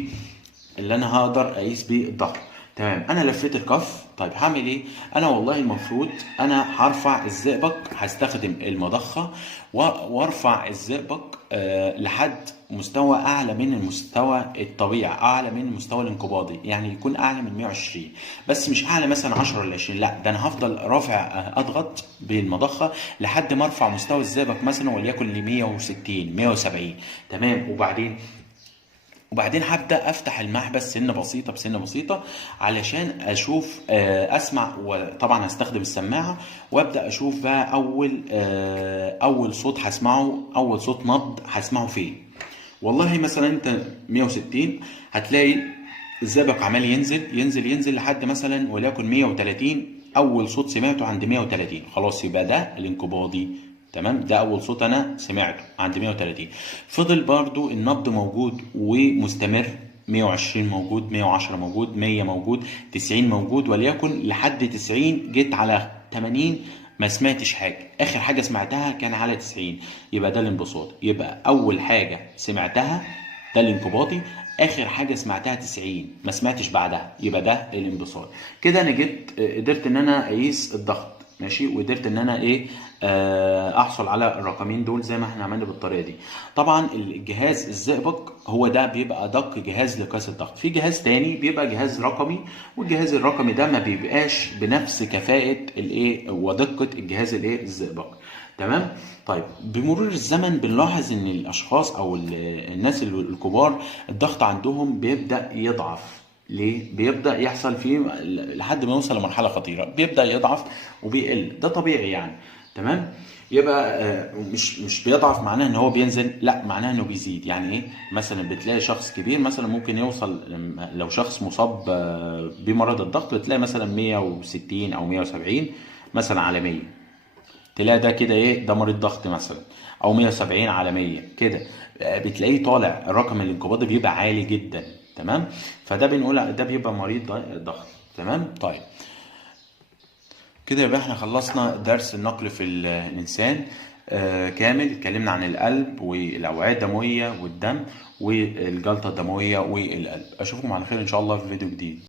اللي انا هقدر اقيس بيه الضغط. تمام. انا لفيت الكف. طيب هعمل ايه؟ انا والله المفروض انا هرفع الزئبق، هستخدم المضخه وارفع الزئبق لحد مستوى اعلى من المستوى الطبيعي، اعلى من المستوى الانقباضي، يعني يكون اعلى من 120، بس مش اعلى مثلا 10 ولا 20، لا ده انا هفضل رافع اضغط بالمضخه لحد ما ارفع مستوى الزئبق مثلا وليكن ل 160 170. تمام. وبعدين وبعدين هبدأ أفتح المحبس سنة بسيطة بسنة بسيطة علشان أشوف أسمع، وطبعا هستخدم السماعة وأبدأ أشوف بقى أول صوت هسمعه، أول صوت نبض هسمعه فين. والله مثلا أنت 160 هتلاقي الزئبق عمال ينزل ينزل ينزل لحد مثلا وليكن 130. أول صوت سمعته عند 130، خلاص يبقى ده الانقباضي. تمام، ده اول صوت انا سمعته عند 130. فضل برضو النبض موجود ومستمر، 120 موجود، 110 موجود، 100 موجود، 90 موجود، وليكن لحد 90 جيت على 80 ما سمعتش حاجه. اخر حاجه سمعتها كان على 90، يبقى ده الانبساط. يبقى اول حاجه سمعتها ده الانقباضي، اخر حاجه سمعتها 90 ما سمعتش بعدها، يبقى ده الانبساط. كده انا جيت قدرت ان انا اقيس الضغط، ماشي، وقدرت ان انا ايه احصل على الرقمين دول زي ما احنا عملنا بالطريقه دي. طبعا الجهاز الزئبق هو ده بيبقى ادق جهاز لقياس الضغط. في جهاز تاني بيبقى جهاز رقمي، والجهاز الرقمي ده ما بيبقاش بنفس كفاءه الايه ودقه الجهاز الايه الزئبق. تمام. طيب بمرور الزمن بنلاحظ ان الاشخاص او الناس الكبار الضغط عندهم بيبدا يضعف. ليه؟ بيبدأ يحصل فيه لحد ما يوصل لمرحلة خطيرة بيبدأ يضعف وبيقل، ده طبيعي يعني. تمام. يبقى مش بيضعف معناه ان هو بينزل، لا، معناه انه بيزيد. يعني ايه؟ مثلا بتلاقي شخص كبير مثلا ممكن يوصل، لو شخص مصاب بمرض الضغط بتلاقي مثلا 160 او 170 مثلا على 100، تلاقي ده كده ايه، ده مريض ضغط مثلا، او 170 على 100 كده. بتلاقيه طالع الرقم الانقباضي بيبقى عالي جدا. تمام. فده بنقول ده بيبقى مريض ضغط. تمام. طيب كده يبقى احنا خلصنا درس النقل في الانسان كامل. اتكلمنا عن القلب والاوعيه الدمويه والدم والجلطه الدمويه والقلب. اشوفكم على خير ان شاء الله في فيديو جديد.